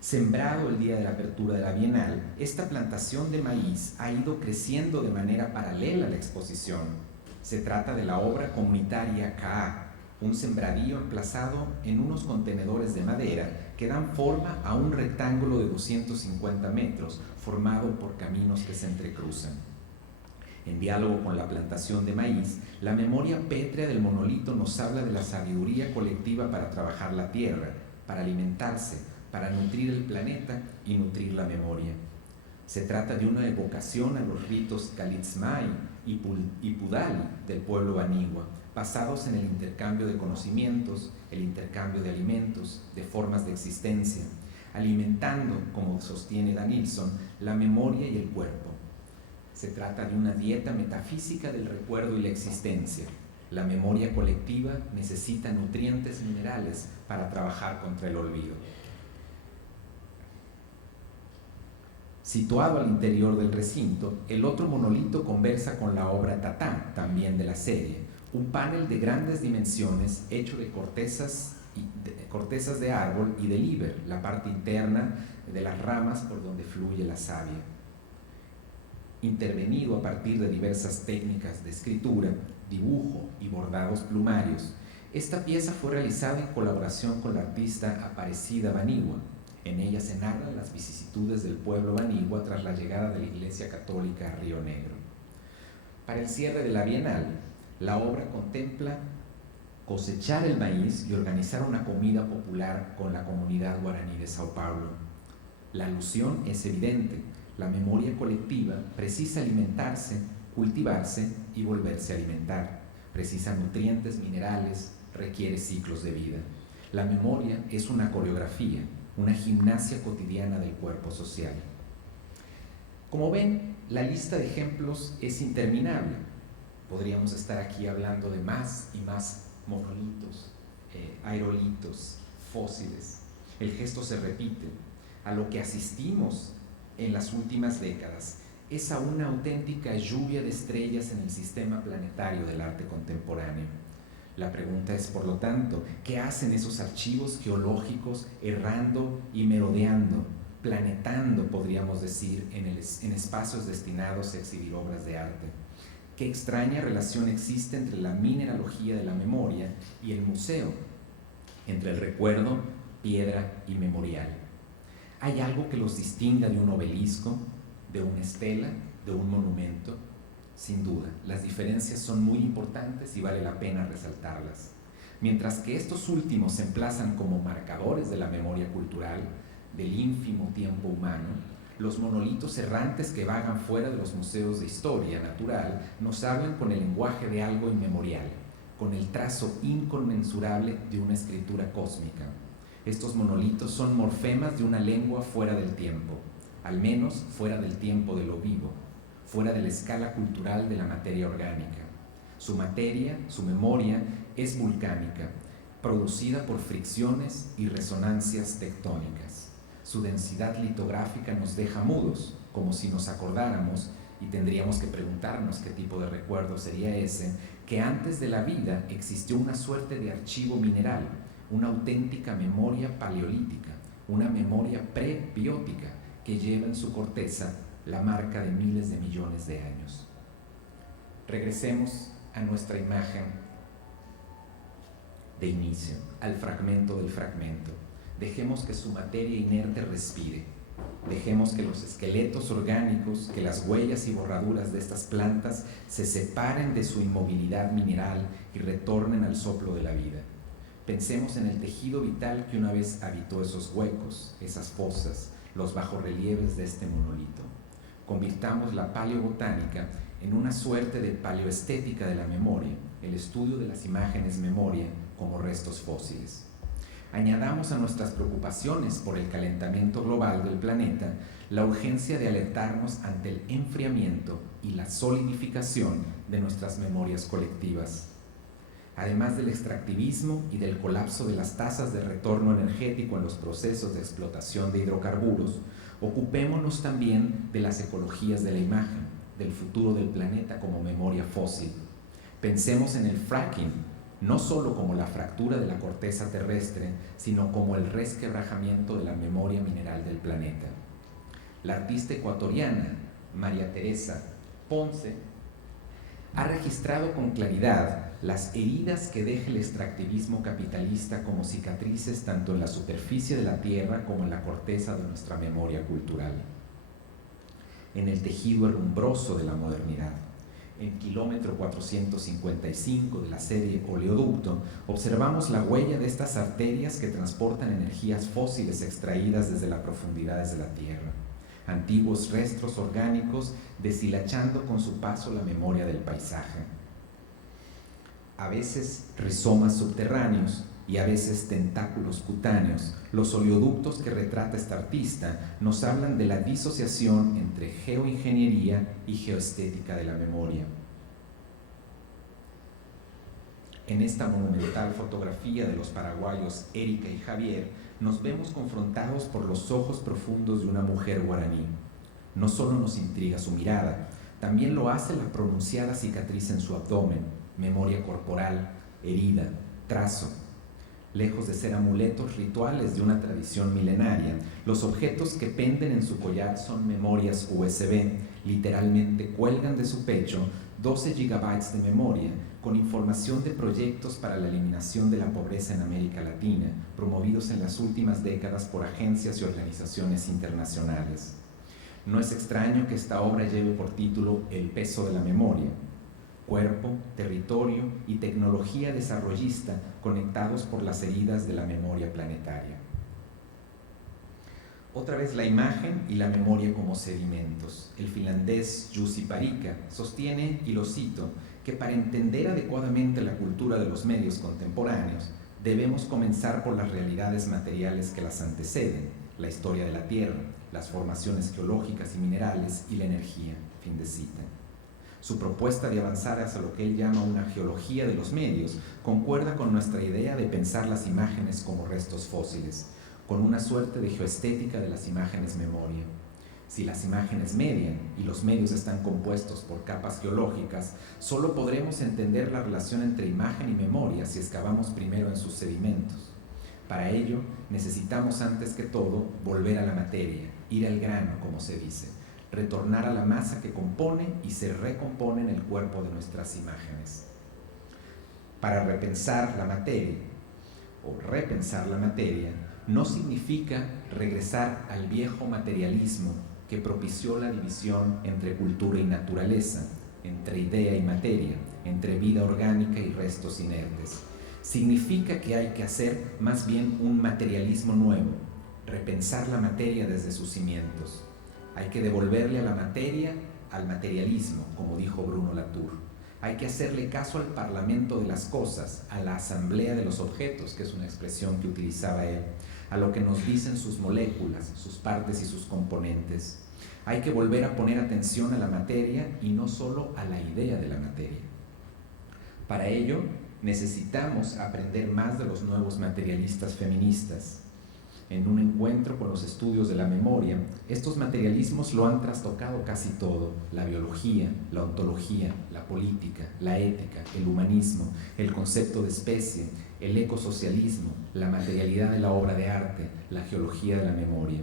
Sembrado el día de la apertura de la Bienal, esta plantación de maíz ha ido creciendo de manera paralela a la exposición. Se trata de la obra comunitaria Kaa, un sembradío emplazado en unos contenedores de madera que dan forma a un rectángulo de 250 metros formado por caminos que se entrecruzan. En diálogo con la plantación de maíz, la memoria pétrea del monolito nos habla de la sabiduría colectiva para trabajar la tierra, para alimentarse, para nutrir el planeta y nutrir la memoria. Se trata de una evocación a los ritos Kalitsmai y Pudali del pueblo banigua, basados en el intercambio de conocimientos, el intercambio de alimentos, de formas de existencia, alimentando, como sostiene Danilson, la memoria y el cuerpo. Se trata de una dieta metafísica del recuerdo y la existencia. La memoria colectiva necesita nutrientes minerales para trabajar contra el olvido. Situado al interior del recinto, el otro monolito conversa con la obra Tatán, también de la serie, un panel de grandes dimensiones hecho de cortezas de árbol y de liber, la parte interna de las ramas por donde fluye la savia. Intervenido a partir de diversas técnicas de escritura, dibujo y bordados plumarios, esta pieza fue realizada en colaboración con la artista Aparecida Banigua. En ella se narran las vicisitudes del pueblo banigua tras la llegada de la Iglesia Católica a Río Negro. Para el cierre de la Bienal, la obra contempla cosechar el maíz y organizar una comida popular con la comunidad guaraní de Sao Paulo. La alusión es evidente. La memoria colectiva precisa alimentarse, cultivarse y volverse a alimentar. Precisa nutrientes minerales, requiere ciclos de vida. La memoria es una coreografía, una gimnasia cotidiana del cuerpo social. Como ven, la lista de ejemplos es interminable. Podríamos estar aquí hablando de más y más monolitos, aerolitos, fósiles. El gesto se repite. A lo que asistimos en las últimas décadas es a una auténtica lluvia de estrellas en el sistema planetario del arte contemporáneo. La pregunta es, por lo tanto, ¿qué hacen esos archivos geológicos errando y merodeando, planetando, podríamos decir, en espacios destinados a exhibir obras de arte? ¿Qué extraña relación existe entre la mineralogía de la memoria y el museo? Entre el recuerdo, piedra y memorial. ¿Hay algo que los distinga de un obelisco, de una estela, de un monumento? Sin duda, las diferencias son muy importantes y vale la pena resaltarlas. Mientras que estos últimos se emplazan como marcadores de la memoria cultural, del ínfimo tiempo humano, los monolitos errantes que vagan fuera de los museos de historia natural nos hablan con el lenguaje de algo inmemorial, con el trazo inconmensurable de una escritura cósmica. Estos monolitos son morfemas de una lengua fuera del tiempo, al menos fuera del tiempo de lo vivo, fuera de la escala cultural de la materia orgánica. Su materia, su memoria, es volcánica, producida por fricciones y resonancias tectónicas. Su densidad litográfica nos deja mudos, como si nos acordáramos, y tendríamos que preguntarnos qué tipo de recuerdo sería ese, que antes de la vida existió una suerte de archivo mineral, una auténtica memoria paleolítica, una memoria prebiótica que lleva en su corteza la marca de miles de millones de años. Regresemos a nuestra imagen de inicio, al fragmento del fragmento. Dejemos que su materia inerte respire. Dejemos que los esqueletos orgánicos, que las huellas y borraduras de estas plantas se separen de su inmovilidad mineral y retornen al soplo de la vida. Pensemos en el tejido vital que una vez habitó esos huecos, esas fosas, los bajorrelieves de este monolito. Convirtamos la paleobotánica en una suerte de paleoestética de la memoria, el estudio de las imágenes memoria como restos fósiles. Añadamos a nuestras preocupaciones por el calentamiento global del planeta la urgencia de alertarnos ante el enfriamiento y la solidificación de nuestras memorias colectivas. Además del extractivismo y del colapso de las tasas de retorno energético en los procesos de explotación de hidrocarburos, ocupémonos también de las ecologías de la imagen, del futuro del planeta como memoria fósil. Pensemos en el fracking, no solo como la fractura de la corteza terrestre, sino como el resquebrajamiento de la memoria mineral del planeta. La artista ecuatoriana María Teresa Ponce ha registrado con claridad las heridas que deja el extractivismo capitalista como cicatrices tanto en la superficie de la tierra como en la corteza de nuestra memoria cultural. En el tejido herrumbroso de la modernidad, en kilómetro 455 de la serie Oleoducto, observamos la huella de estas arterias que transportan energías fósiles extraídas desde las profundidades de la tierra, antiguos restos orgánicos deshilachando con su paso la memoria del paisaje. A veces rizomas subterráneos y a veces tentáculos cutáneos, los oleoductos que retrata esta artista nos hablan de la disociación entre geoingeniería y geoestética de la memoria. En esta monumental fotografía de los paraguayos Erika y Javier, nos vemos confrontados por los ojos profundos de una mujer guaraní. No solo nos intriga su mirada, también lo hace la pronunciada cicatriz en su abdomen, memoria corporal, herida, trazo. Lejos de ser amuletos rituales de una tradición milenaria, los objetos que penden en su collar son memorias USB, literalmente cuelgan de su pecho 12 gigabytes de memoria con información de proyectos para la eliminación de la pobreza en América Latina, promovidos en las últimas décadas por agencias y organizaciones internacionales. No es extraño que esta obra lleve por título El peso de la memoria. Cuerpo, territorio y tecnología desarrollista conectados por las heridas de la memoria planetaria. Otra vez la imagen y la memoria como sedimentos. El finlandés Jussi Parikka sostiene, y lo cito, que para entender adecuadamente la cultura de los medios contemporáneos, debemos comenzar por las realidades materiales que las anteceden, la historia de la Tierra, las formaciones geológicas y minerales y la energía. Fin de cita. Su propuesta de avanzar hacia lo que él llama una geología de los medios concuerda con nuestra idea de pensar las imágenes como restos fósiles, con una suerte de geoestética de las imágenes memoria. Si las imágenes median y los medios están compuestos por capas geológicas, solo podremos entender la relación entre imagen y memoria si excavamos primero en sus sedimentos. Para ello, necesitamos antes que todo volver a la materia, ir al grano, como se dice, retornar a la masa que compone y se recompone en el cuerpo de nuestras imágenes. Para repensar la materia, o repensar la materia, no significa regresar al viejo materialismo que propició la división entre cultura y naturaleza, entre idea y materia, entre vida orgánica y restos inertes. Significa que hay que hacer más bien un materialismo nuevo, repensar la materia desde sus cimientos. Hay que devolverle a la materia al materialismo, como dijo Bruno Latour. Hay que hacerle caso al parlamento de las cosas, a la asamblea de los objetos, que es una expresión que utilizaba él, a lo que nos dicen sus moléculas, sus partes y sus componentes. Hay que volver a poner atención a la materia y no solo a la idea de la materia. Para ello, necesitamos aprender más de los nuevos materialistas feministas. En un encuentro con los estudios de la memoria, estos materialismos lo han trastocado casi todo: la biología, la ontología, la política, la ética, el humanismo, el concepto de especie, el ecosocialismo, la materialidad de la obra de arte, la geología de la memoria.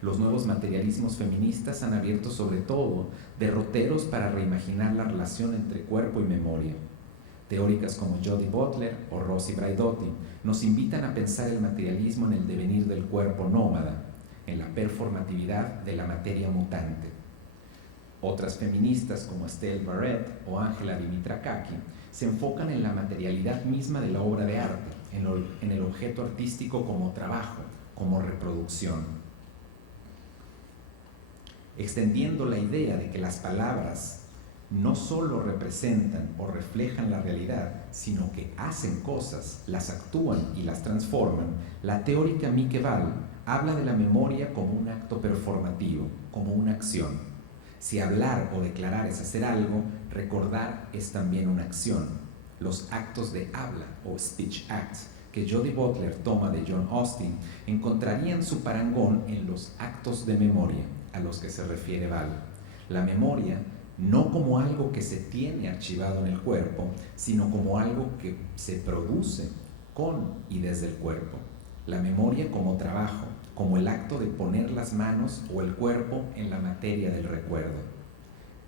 Los nuevos materialismos feministas han abierto sobre todo derroteros para reimaginar la relación entre cuerpo y memoria. Teóricas como Jodie Butler o Rosy Braidotti nos invitan a pensar el materialismo en el devenir del cuerpo nómada, en la performatividad de la materia mutante. Otras feministas como Estelle Barrett o Angela Dimitrakaki se enfocan en la materialidad misma de la obra de arte, en el objeto artístico como trabajo, como reproducción. Extendiendo la idea de que las palabras no solo representan o reflejan la realidad, sino que hacen cosas, las actúan y las transforman, la teórica Mike Wahl habla de la memoria como un acto performativo, como una acción. Si hablar o declarar es hacer algo, recordar es también una acción. Los actos de habla o speech acts que Jodie Butler toma de John Austin encontrarían su parangón en los actos de memoria a los que se refiere Wahl. La memoria no como algo que se tiene archivado en el cuerpo, sino como algo que se produce con y desde el cuerpo. La memoria como trabajo, como el acto de poner las manos o el cuerpo en la materia del recuerdo.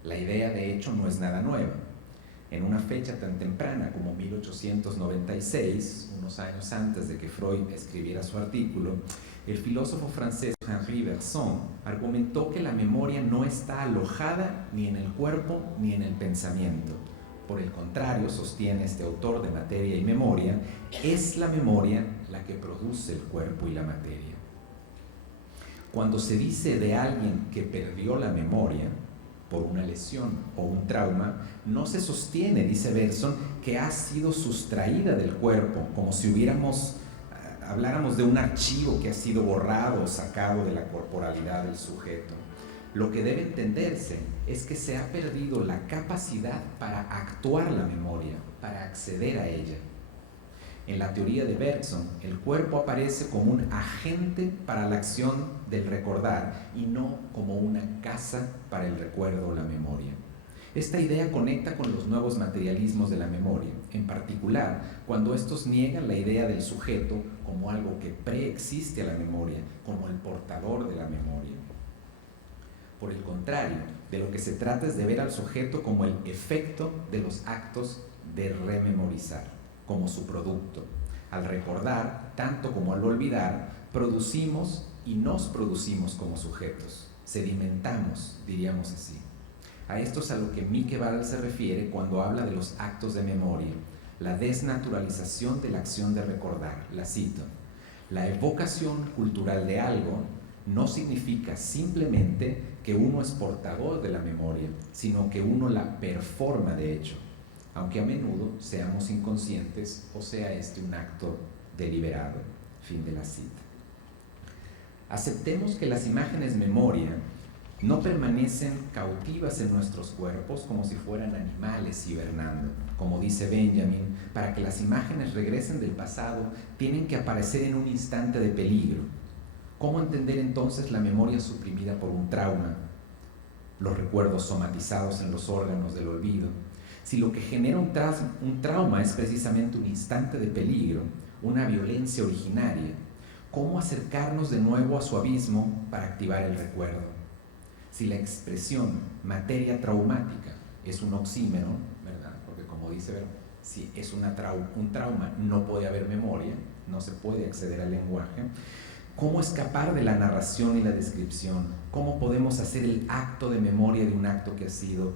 La idea, de hecho, no es nada nueva. En una fecha tan temprana como 1896, unos años antes de que Freud escribiera su artículo, el filósofo francés Henri Bergson argumentó que la memoria no está alojada ni en el cuerpo ni en el pensamiento. Por el contrario, sostiene este autor de Materia y Memoria, es la memoria la que produce el cuerpo y la materia. Cuando se dice de alguien que perdió la memoria por una lesión o un trauma, no se sostiene, dice Bergson, que ha sido sustraída del cuerpo, como si habláramos de un archivo que ha sido borrado o sacado de la corporalidad del sujeto. Lo que debe entenderse es que se ha perdido la capacidad para actuar la memoria, para acceder a ella. En la teoría de Bergson, el cuerpo aparece como un agente para la acción del recordar y no como una casa para el recuerdo o la memoria. Esta idea conecta con los nuevos materialismos de la memoria, en particular cuando estos niegan la idea del sujeto como algo que preexiste a la memoria, como el portador de la memoria. Por el contrario, de lo que se trata es de ver al sujeto como el efecto de los actos de rememorizar, como su producto. Al recordar, tanto como al olvidar, producimos y nos producimos como sujetos, sedimentamos, diríamos así. A esto es a lo que Mike Wahl se refiere cuando habla de los actos de memoria, la desnaturalización de la acción de recordar. La cito: la evocación cultural de algo no significa simplemente que uno es portador de la memoria, sino que uno la performa de hecho, aunque a menudo seamos inconscientes o sea este un acto deliberado. Fin de la cita. Aceptemos que las imágenes memoria no permanecen cautivas en nuestros cuerpos como si fueran animales hibernando. Como dice Benjamin, para que las imágenes regresen del pasado, tienen que aparecer en un instante de peligro. ¿Cómo entender entonces la memoria suprimida por un trauma? Los recuerdos somatizados en los órganos del olvido. Si lo que genera un trauma es precisamente un instante de peligro, una violencia originaria, ¿cómo acercarnos de nuevo a su abismo para activar el recuerdo? Si la expresión materia traumática es un oxímoron, ¿verdad? Porque como dice, si es un trauma, no puede haber memoria, no se puede acceder al lenguaje. ¿Cómo escapar de la narración y la descripción? ¿Cómo podemos hacer el acto de memoria de un acto que ha sido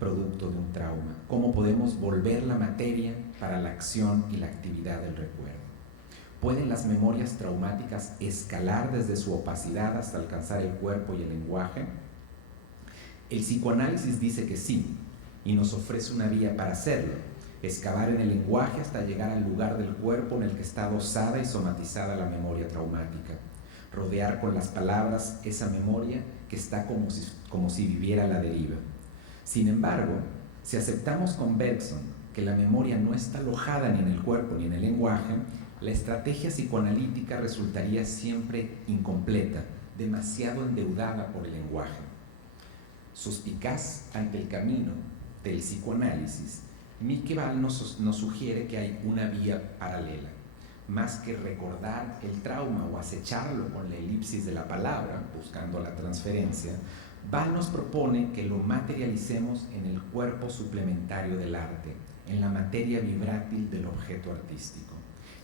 producto de un trauma? ¿Cómo podemos volver la materia para la acción y la actividad del recuerdo? ¿Pueden las memorias traumáticas escalar desde su opacidad hasta alcanzar el cuerpo y el lenguaje? El psicoanálisis dice que sí, y nos ofrece una vía para hacerlo: excavar en el lenguaje hasta llegar al lugar del cuerpo en el que está dosada y somatizada la memoria traumática. Rodear con las palabras esa memoria que está como si viviera a la deriva. Sin embargo, si aceptamos con Bergson que la memoria no está alojada ni en el cuerpo ni en el lenguaje, la estrategia psicoanalítica resultaría siempre incompleta, demasiado endeudada por el lenguaje. Suspicaz ante el camino del psicoanálisis, Mickeval nos sugiere que hay una vía paralela. Más que recordar el trauma o acecharlo con la elipsis de la palabra, buscando la transferencia, Val nos propone que lo materialicemos en el cuerpo suplementario del arte, en la materia vibrátil del objeto artístico.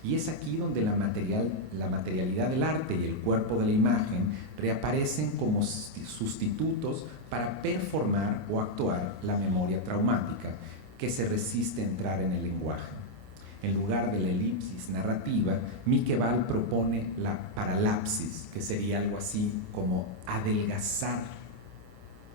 Y es aquí donde la materialidad del arte y el cuerpo de la imagen reaparecen como sustitutos para performar o actuar la memoria traumática, que se resiste a entrar en el lenguaje. En lugar de la elipsis narrativa, Mickeval propone la paralapsis, que sería algo así como adelgazar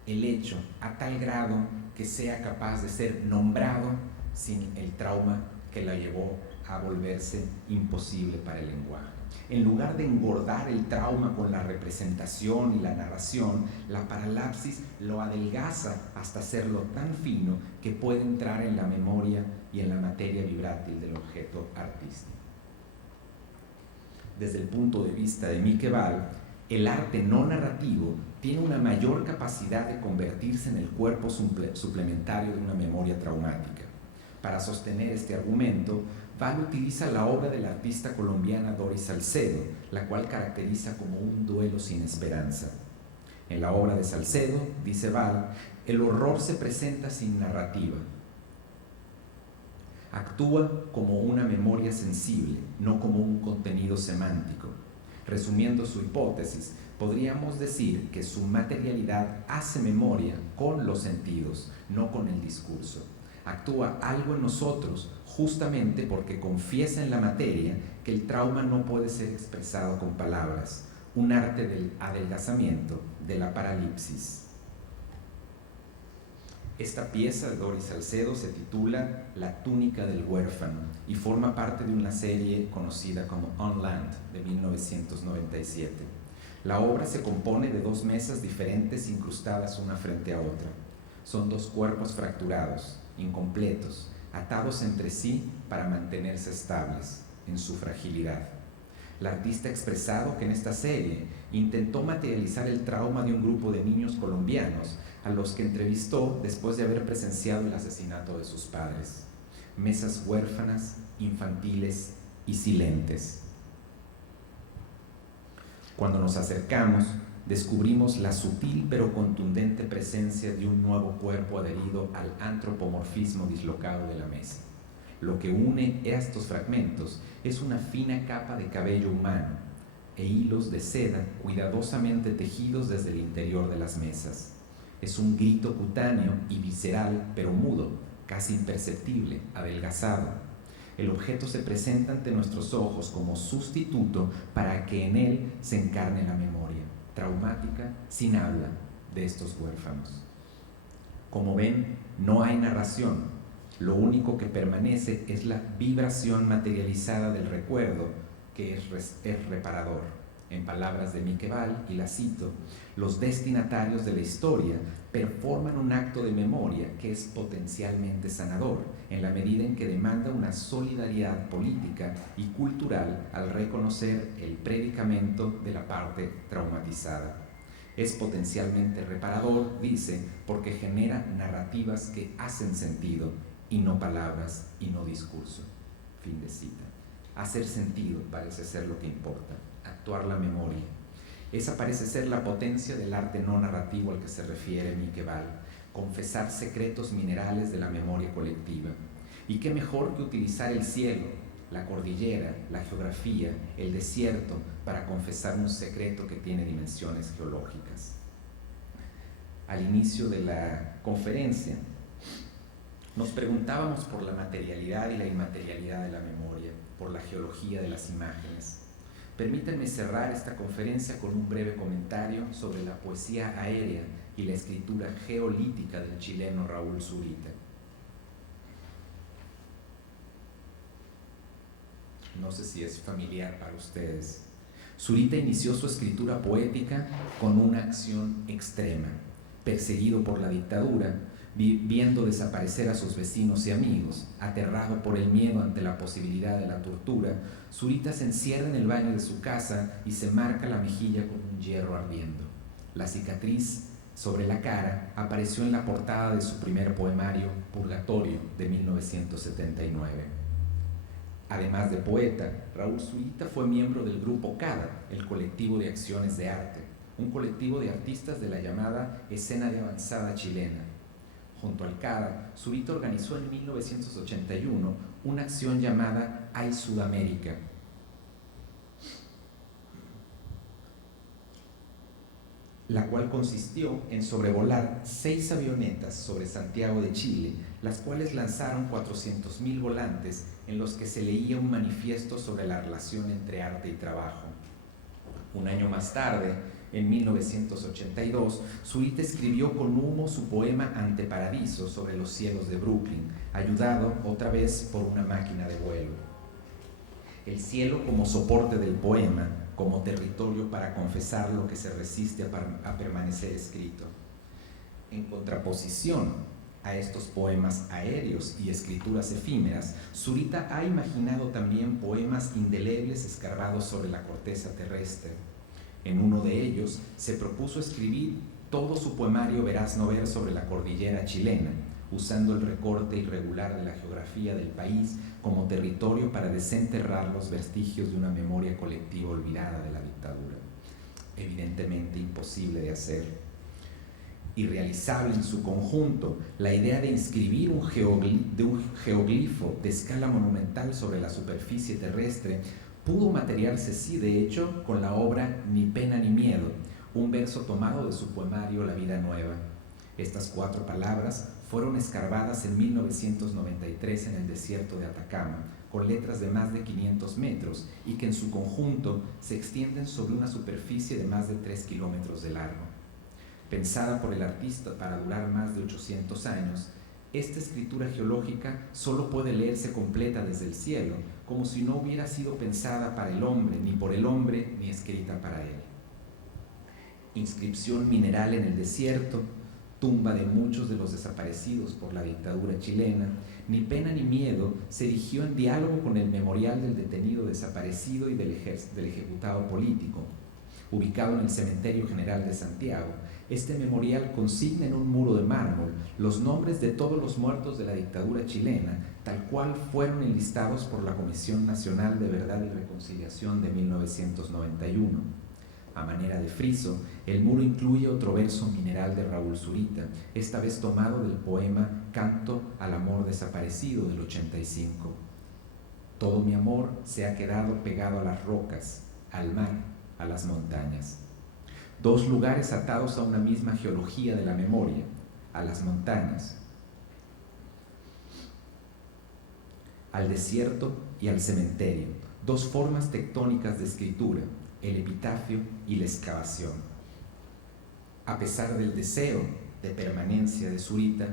el hecho a tal grado que sea capaz de ser nombrado sin el trauma que la llevó a volverse imposible para el lenguaje. En lugar de engordar el trauma con la representación y la narración, la paralapsis lo adelgaza hasta hacerlo tan fino que puede entrar en la memoria y en la materia vibrátil del objeto artístico. Desde el punto de vista de Mickeval, el arte no narrativo tiene una mayor capacidad de convertirse en el cuerpo suplementario de una memoria traumática. Para sostener este argumento, Val utiliza la obra de la artista colombiana Doris Salcedo, la cual caracteriza como un duelo sin esperanza. En la obra de Salcedo, dice Val, el horror se presenta sin narrativa. Actúa como una memoria sensible, no como un contenido semántico. Resumiendo su hipótesis, podríamos decir que su materialidad hace memoria con los sentidos, no con el discurso. Actúa algo en nosotros justamente porque confiesa en la materia que el trauma no puede ser expresado con palabras, un arte del adelgazamiento, de la paralipsis. Esta pieza de Doris Salcedo se titula La túnica del huérfano y forma parte de una serie conocida como On Land de 1997. La obra se compone de 2 mesas diferentes incrustadas una frente a otra. Son 2 cuerpos fracturados, incompletos, atados entre sí para mantenerse estables en su fragilidad. La artista ha expresado que en esta serie intentó materializar el trauma de un grupo de niños colombianos a los que entrevistó después de haber presenciado el asesinato de sus padres. Mesas huérfanas, infantiles y silentes. Cuando nos acercamos, descubrimos la sutil pero contundente presencia de un nuevo cuerpo adherido al antropomorfismo dislocado de la mesa. Lo que une estos fragmentos es una fina capa de cabello humano e hilos de seda cuidadosamente tejidos desde el interior de las mesas. Es un grito cutáneo y visceral, pero mudo, casi imperceptible, adelgazado. El objeto se presenta ante nuestros ojos como sustituto para que en él se encarne la memoria. traumática, sin habla de estos huérfanos. Como ven, no hay narración. Lo único que permanece es la vibración materializada del recuerdo, que es reparador. En palabras de Miqueval, y la cito, los destinatarios de la historia performan un acto de memoria que es potencialmente sanador, en la medida en que demanda una solidaridad política y cultural al reconocer el predicamento de la parte traumatizada. Es potencialmente reparador, dice, porque genera narrativas que hacen sentido, y no palabras y no discurso. Fin de cita. Hacer sentido parece ser lo que importa, actuar la memoria. Esa parece ser la potencia del arte no narrativo al que se refiere Miqueval, confesar secretos minerales de la memoria colectiva. Y qué mejor que utilizar el cielo, la cordillera, la geografía, el desierto, para confesar un secreto que tiene dimensiones geológicas. Al inicio de la conferencia, nos preguntábamos por la materialidad y la inmaterialidad de la memoria, por la geología de las imágenes. Permítanme cerrar esta conferencia con un breve comentario sobre la poesía aérea y la escritura geolítica del chileno Raúl Zurita. No sé si es familiar para ustedes. Zurita inició su escritura poética con una acción extrema. Perseguido por la dictadura, viendo desaparecer a sus vecinos y amigos, aterrado por el miedo ante la posibilidad de la tortura, Zurita se encierra en el baño de su casa y se marca la mejilla con un hierro ardiendo. La cicatriz sobre la cara apareció en la portada de su primer poemario, Purgatorio, de 1979. Además de poeta, Raúl Zurita fue miembro del grupo CADA, el colectivo de acciones de arte, un colectivo de artistas de la llamada escena de avanzada chilena. Junto al CADA, Zurita organizó en 1981 una acción llamada Hay Sudamérica, la cual consistió en sobrevolar 6 avionetas sobre Santiago de Chile, las cuales lanzaron 400.000 volantes en los que se leía un manifiesto sobre la relación entre arte y trabajo. Un año más tarde, en 1982, Zurita escribió con humo su poema Anteparadiso sobre los cielos de Brooklyn, ayudado otra vez por una máquina de vuelo. El cielo como soporte del poema, como territorio para confesar lo que se resiste a permanecer escrito. En contraposición a estos poemas aéreos y escrituras efímeras, Zurita ha imaginado también poemas indelebles escarbados sobre la corteza terrestre. En uno de ellos se propuso escribir todo su poemario Verás no ver sobre la cordillera chilena, usando el recorte irregular de la geografía del país como territorio para desenterrar los vestigios de una memoria colectiva olvidada de la dictadura. Evidentemente imposible de hacer. Irrealizable en su conjunto, la idea de inscribir un geoglifo de escala monumental sobre la superficie terrestre pudo materiarse, sí, de hecho, con la obra Ni pena ni miedo, un verso tomado de su poemario La vida nueva. Estas 4 palabras fueron escarbadas en 1993 en el desierto de Atacama, con letras de más de 500 metros y que en su conjunto se extienden sobre una superficie de más de 3 kilómetros de largo. Pensada por el artista para durar más de 800 años, esta escritura geológica solo puede leerse completa desde el cielo, como si no hubiera sido pensada para el hombre, ni por el hombre, ni escrita para él. Inscripción mineral en el desierto, tumba de muchos de los desaparecidos por la dictadura chilena, Ni pena ni miedo se erigió en diálogo con el memorial del detenido desaparecido y del ejecutado político. Ubicado en el Cementerio General de Santiago, este memorial consigna en un muro de mármol los nombres de todos los muertos de la dictadura chilena, tal cual fueron enlistados por la Comisión Nacional de Verdad y Reconciliación de 1991. A manera de friso, el muro incluye otro verso mineral de Raúl Zurita, esta vez tomado del poema Canto al amor desaparecido del 85. Todo mi amor se ha quedado pegado a las rocas, al mar, a las montañas. 2 lugares atados a una misma geología de la memoria, a las montañas, al desierto y al cementerio, 2 formas tectónicas de escritura, el epitafio y la excavación. A pesar del deseo de permanencia de Zurita,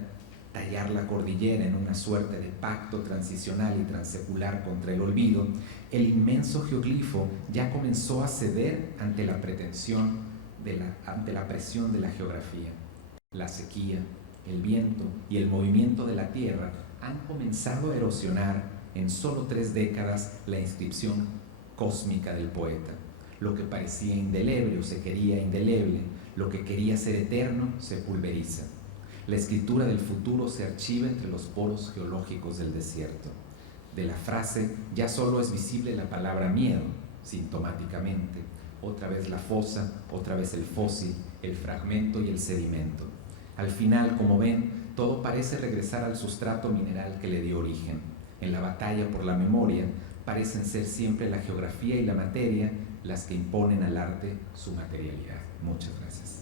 tallar la cordillera en una suerte de pacto transicional y transsecular contra el olvido, el inmenso geoglifo ya comenzó a ceder ante la ante la presión de la geografía. La sequía, el viento y el movimiento de la tierra han comenzado a erosionar en solo 3 décadas la inscripción cósmica del poeta. Lo que parecía indeleble o se quería indeleble, lo que quería ser eterno, se pulveriza. La escritura del futuro se archiva entre los poros geológicos del desierto. De la frase ya solo es visible la palabra miedo, sintomáticamente. Otra vez la fosa, otra vez el fósil, el fragmento y el sedimento. Al final, como ven, todo parece regresar al sustrato mineral que le dio origen. En la batalla por la memoria, parecen ser siempre la geografía y la materia las que imponen al arte su materialidad. Muchas gracias.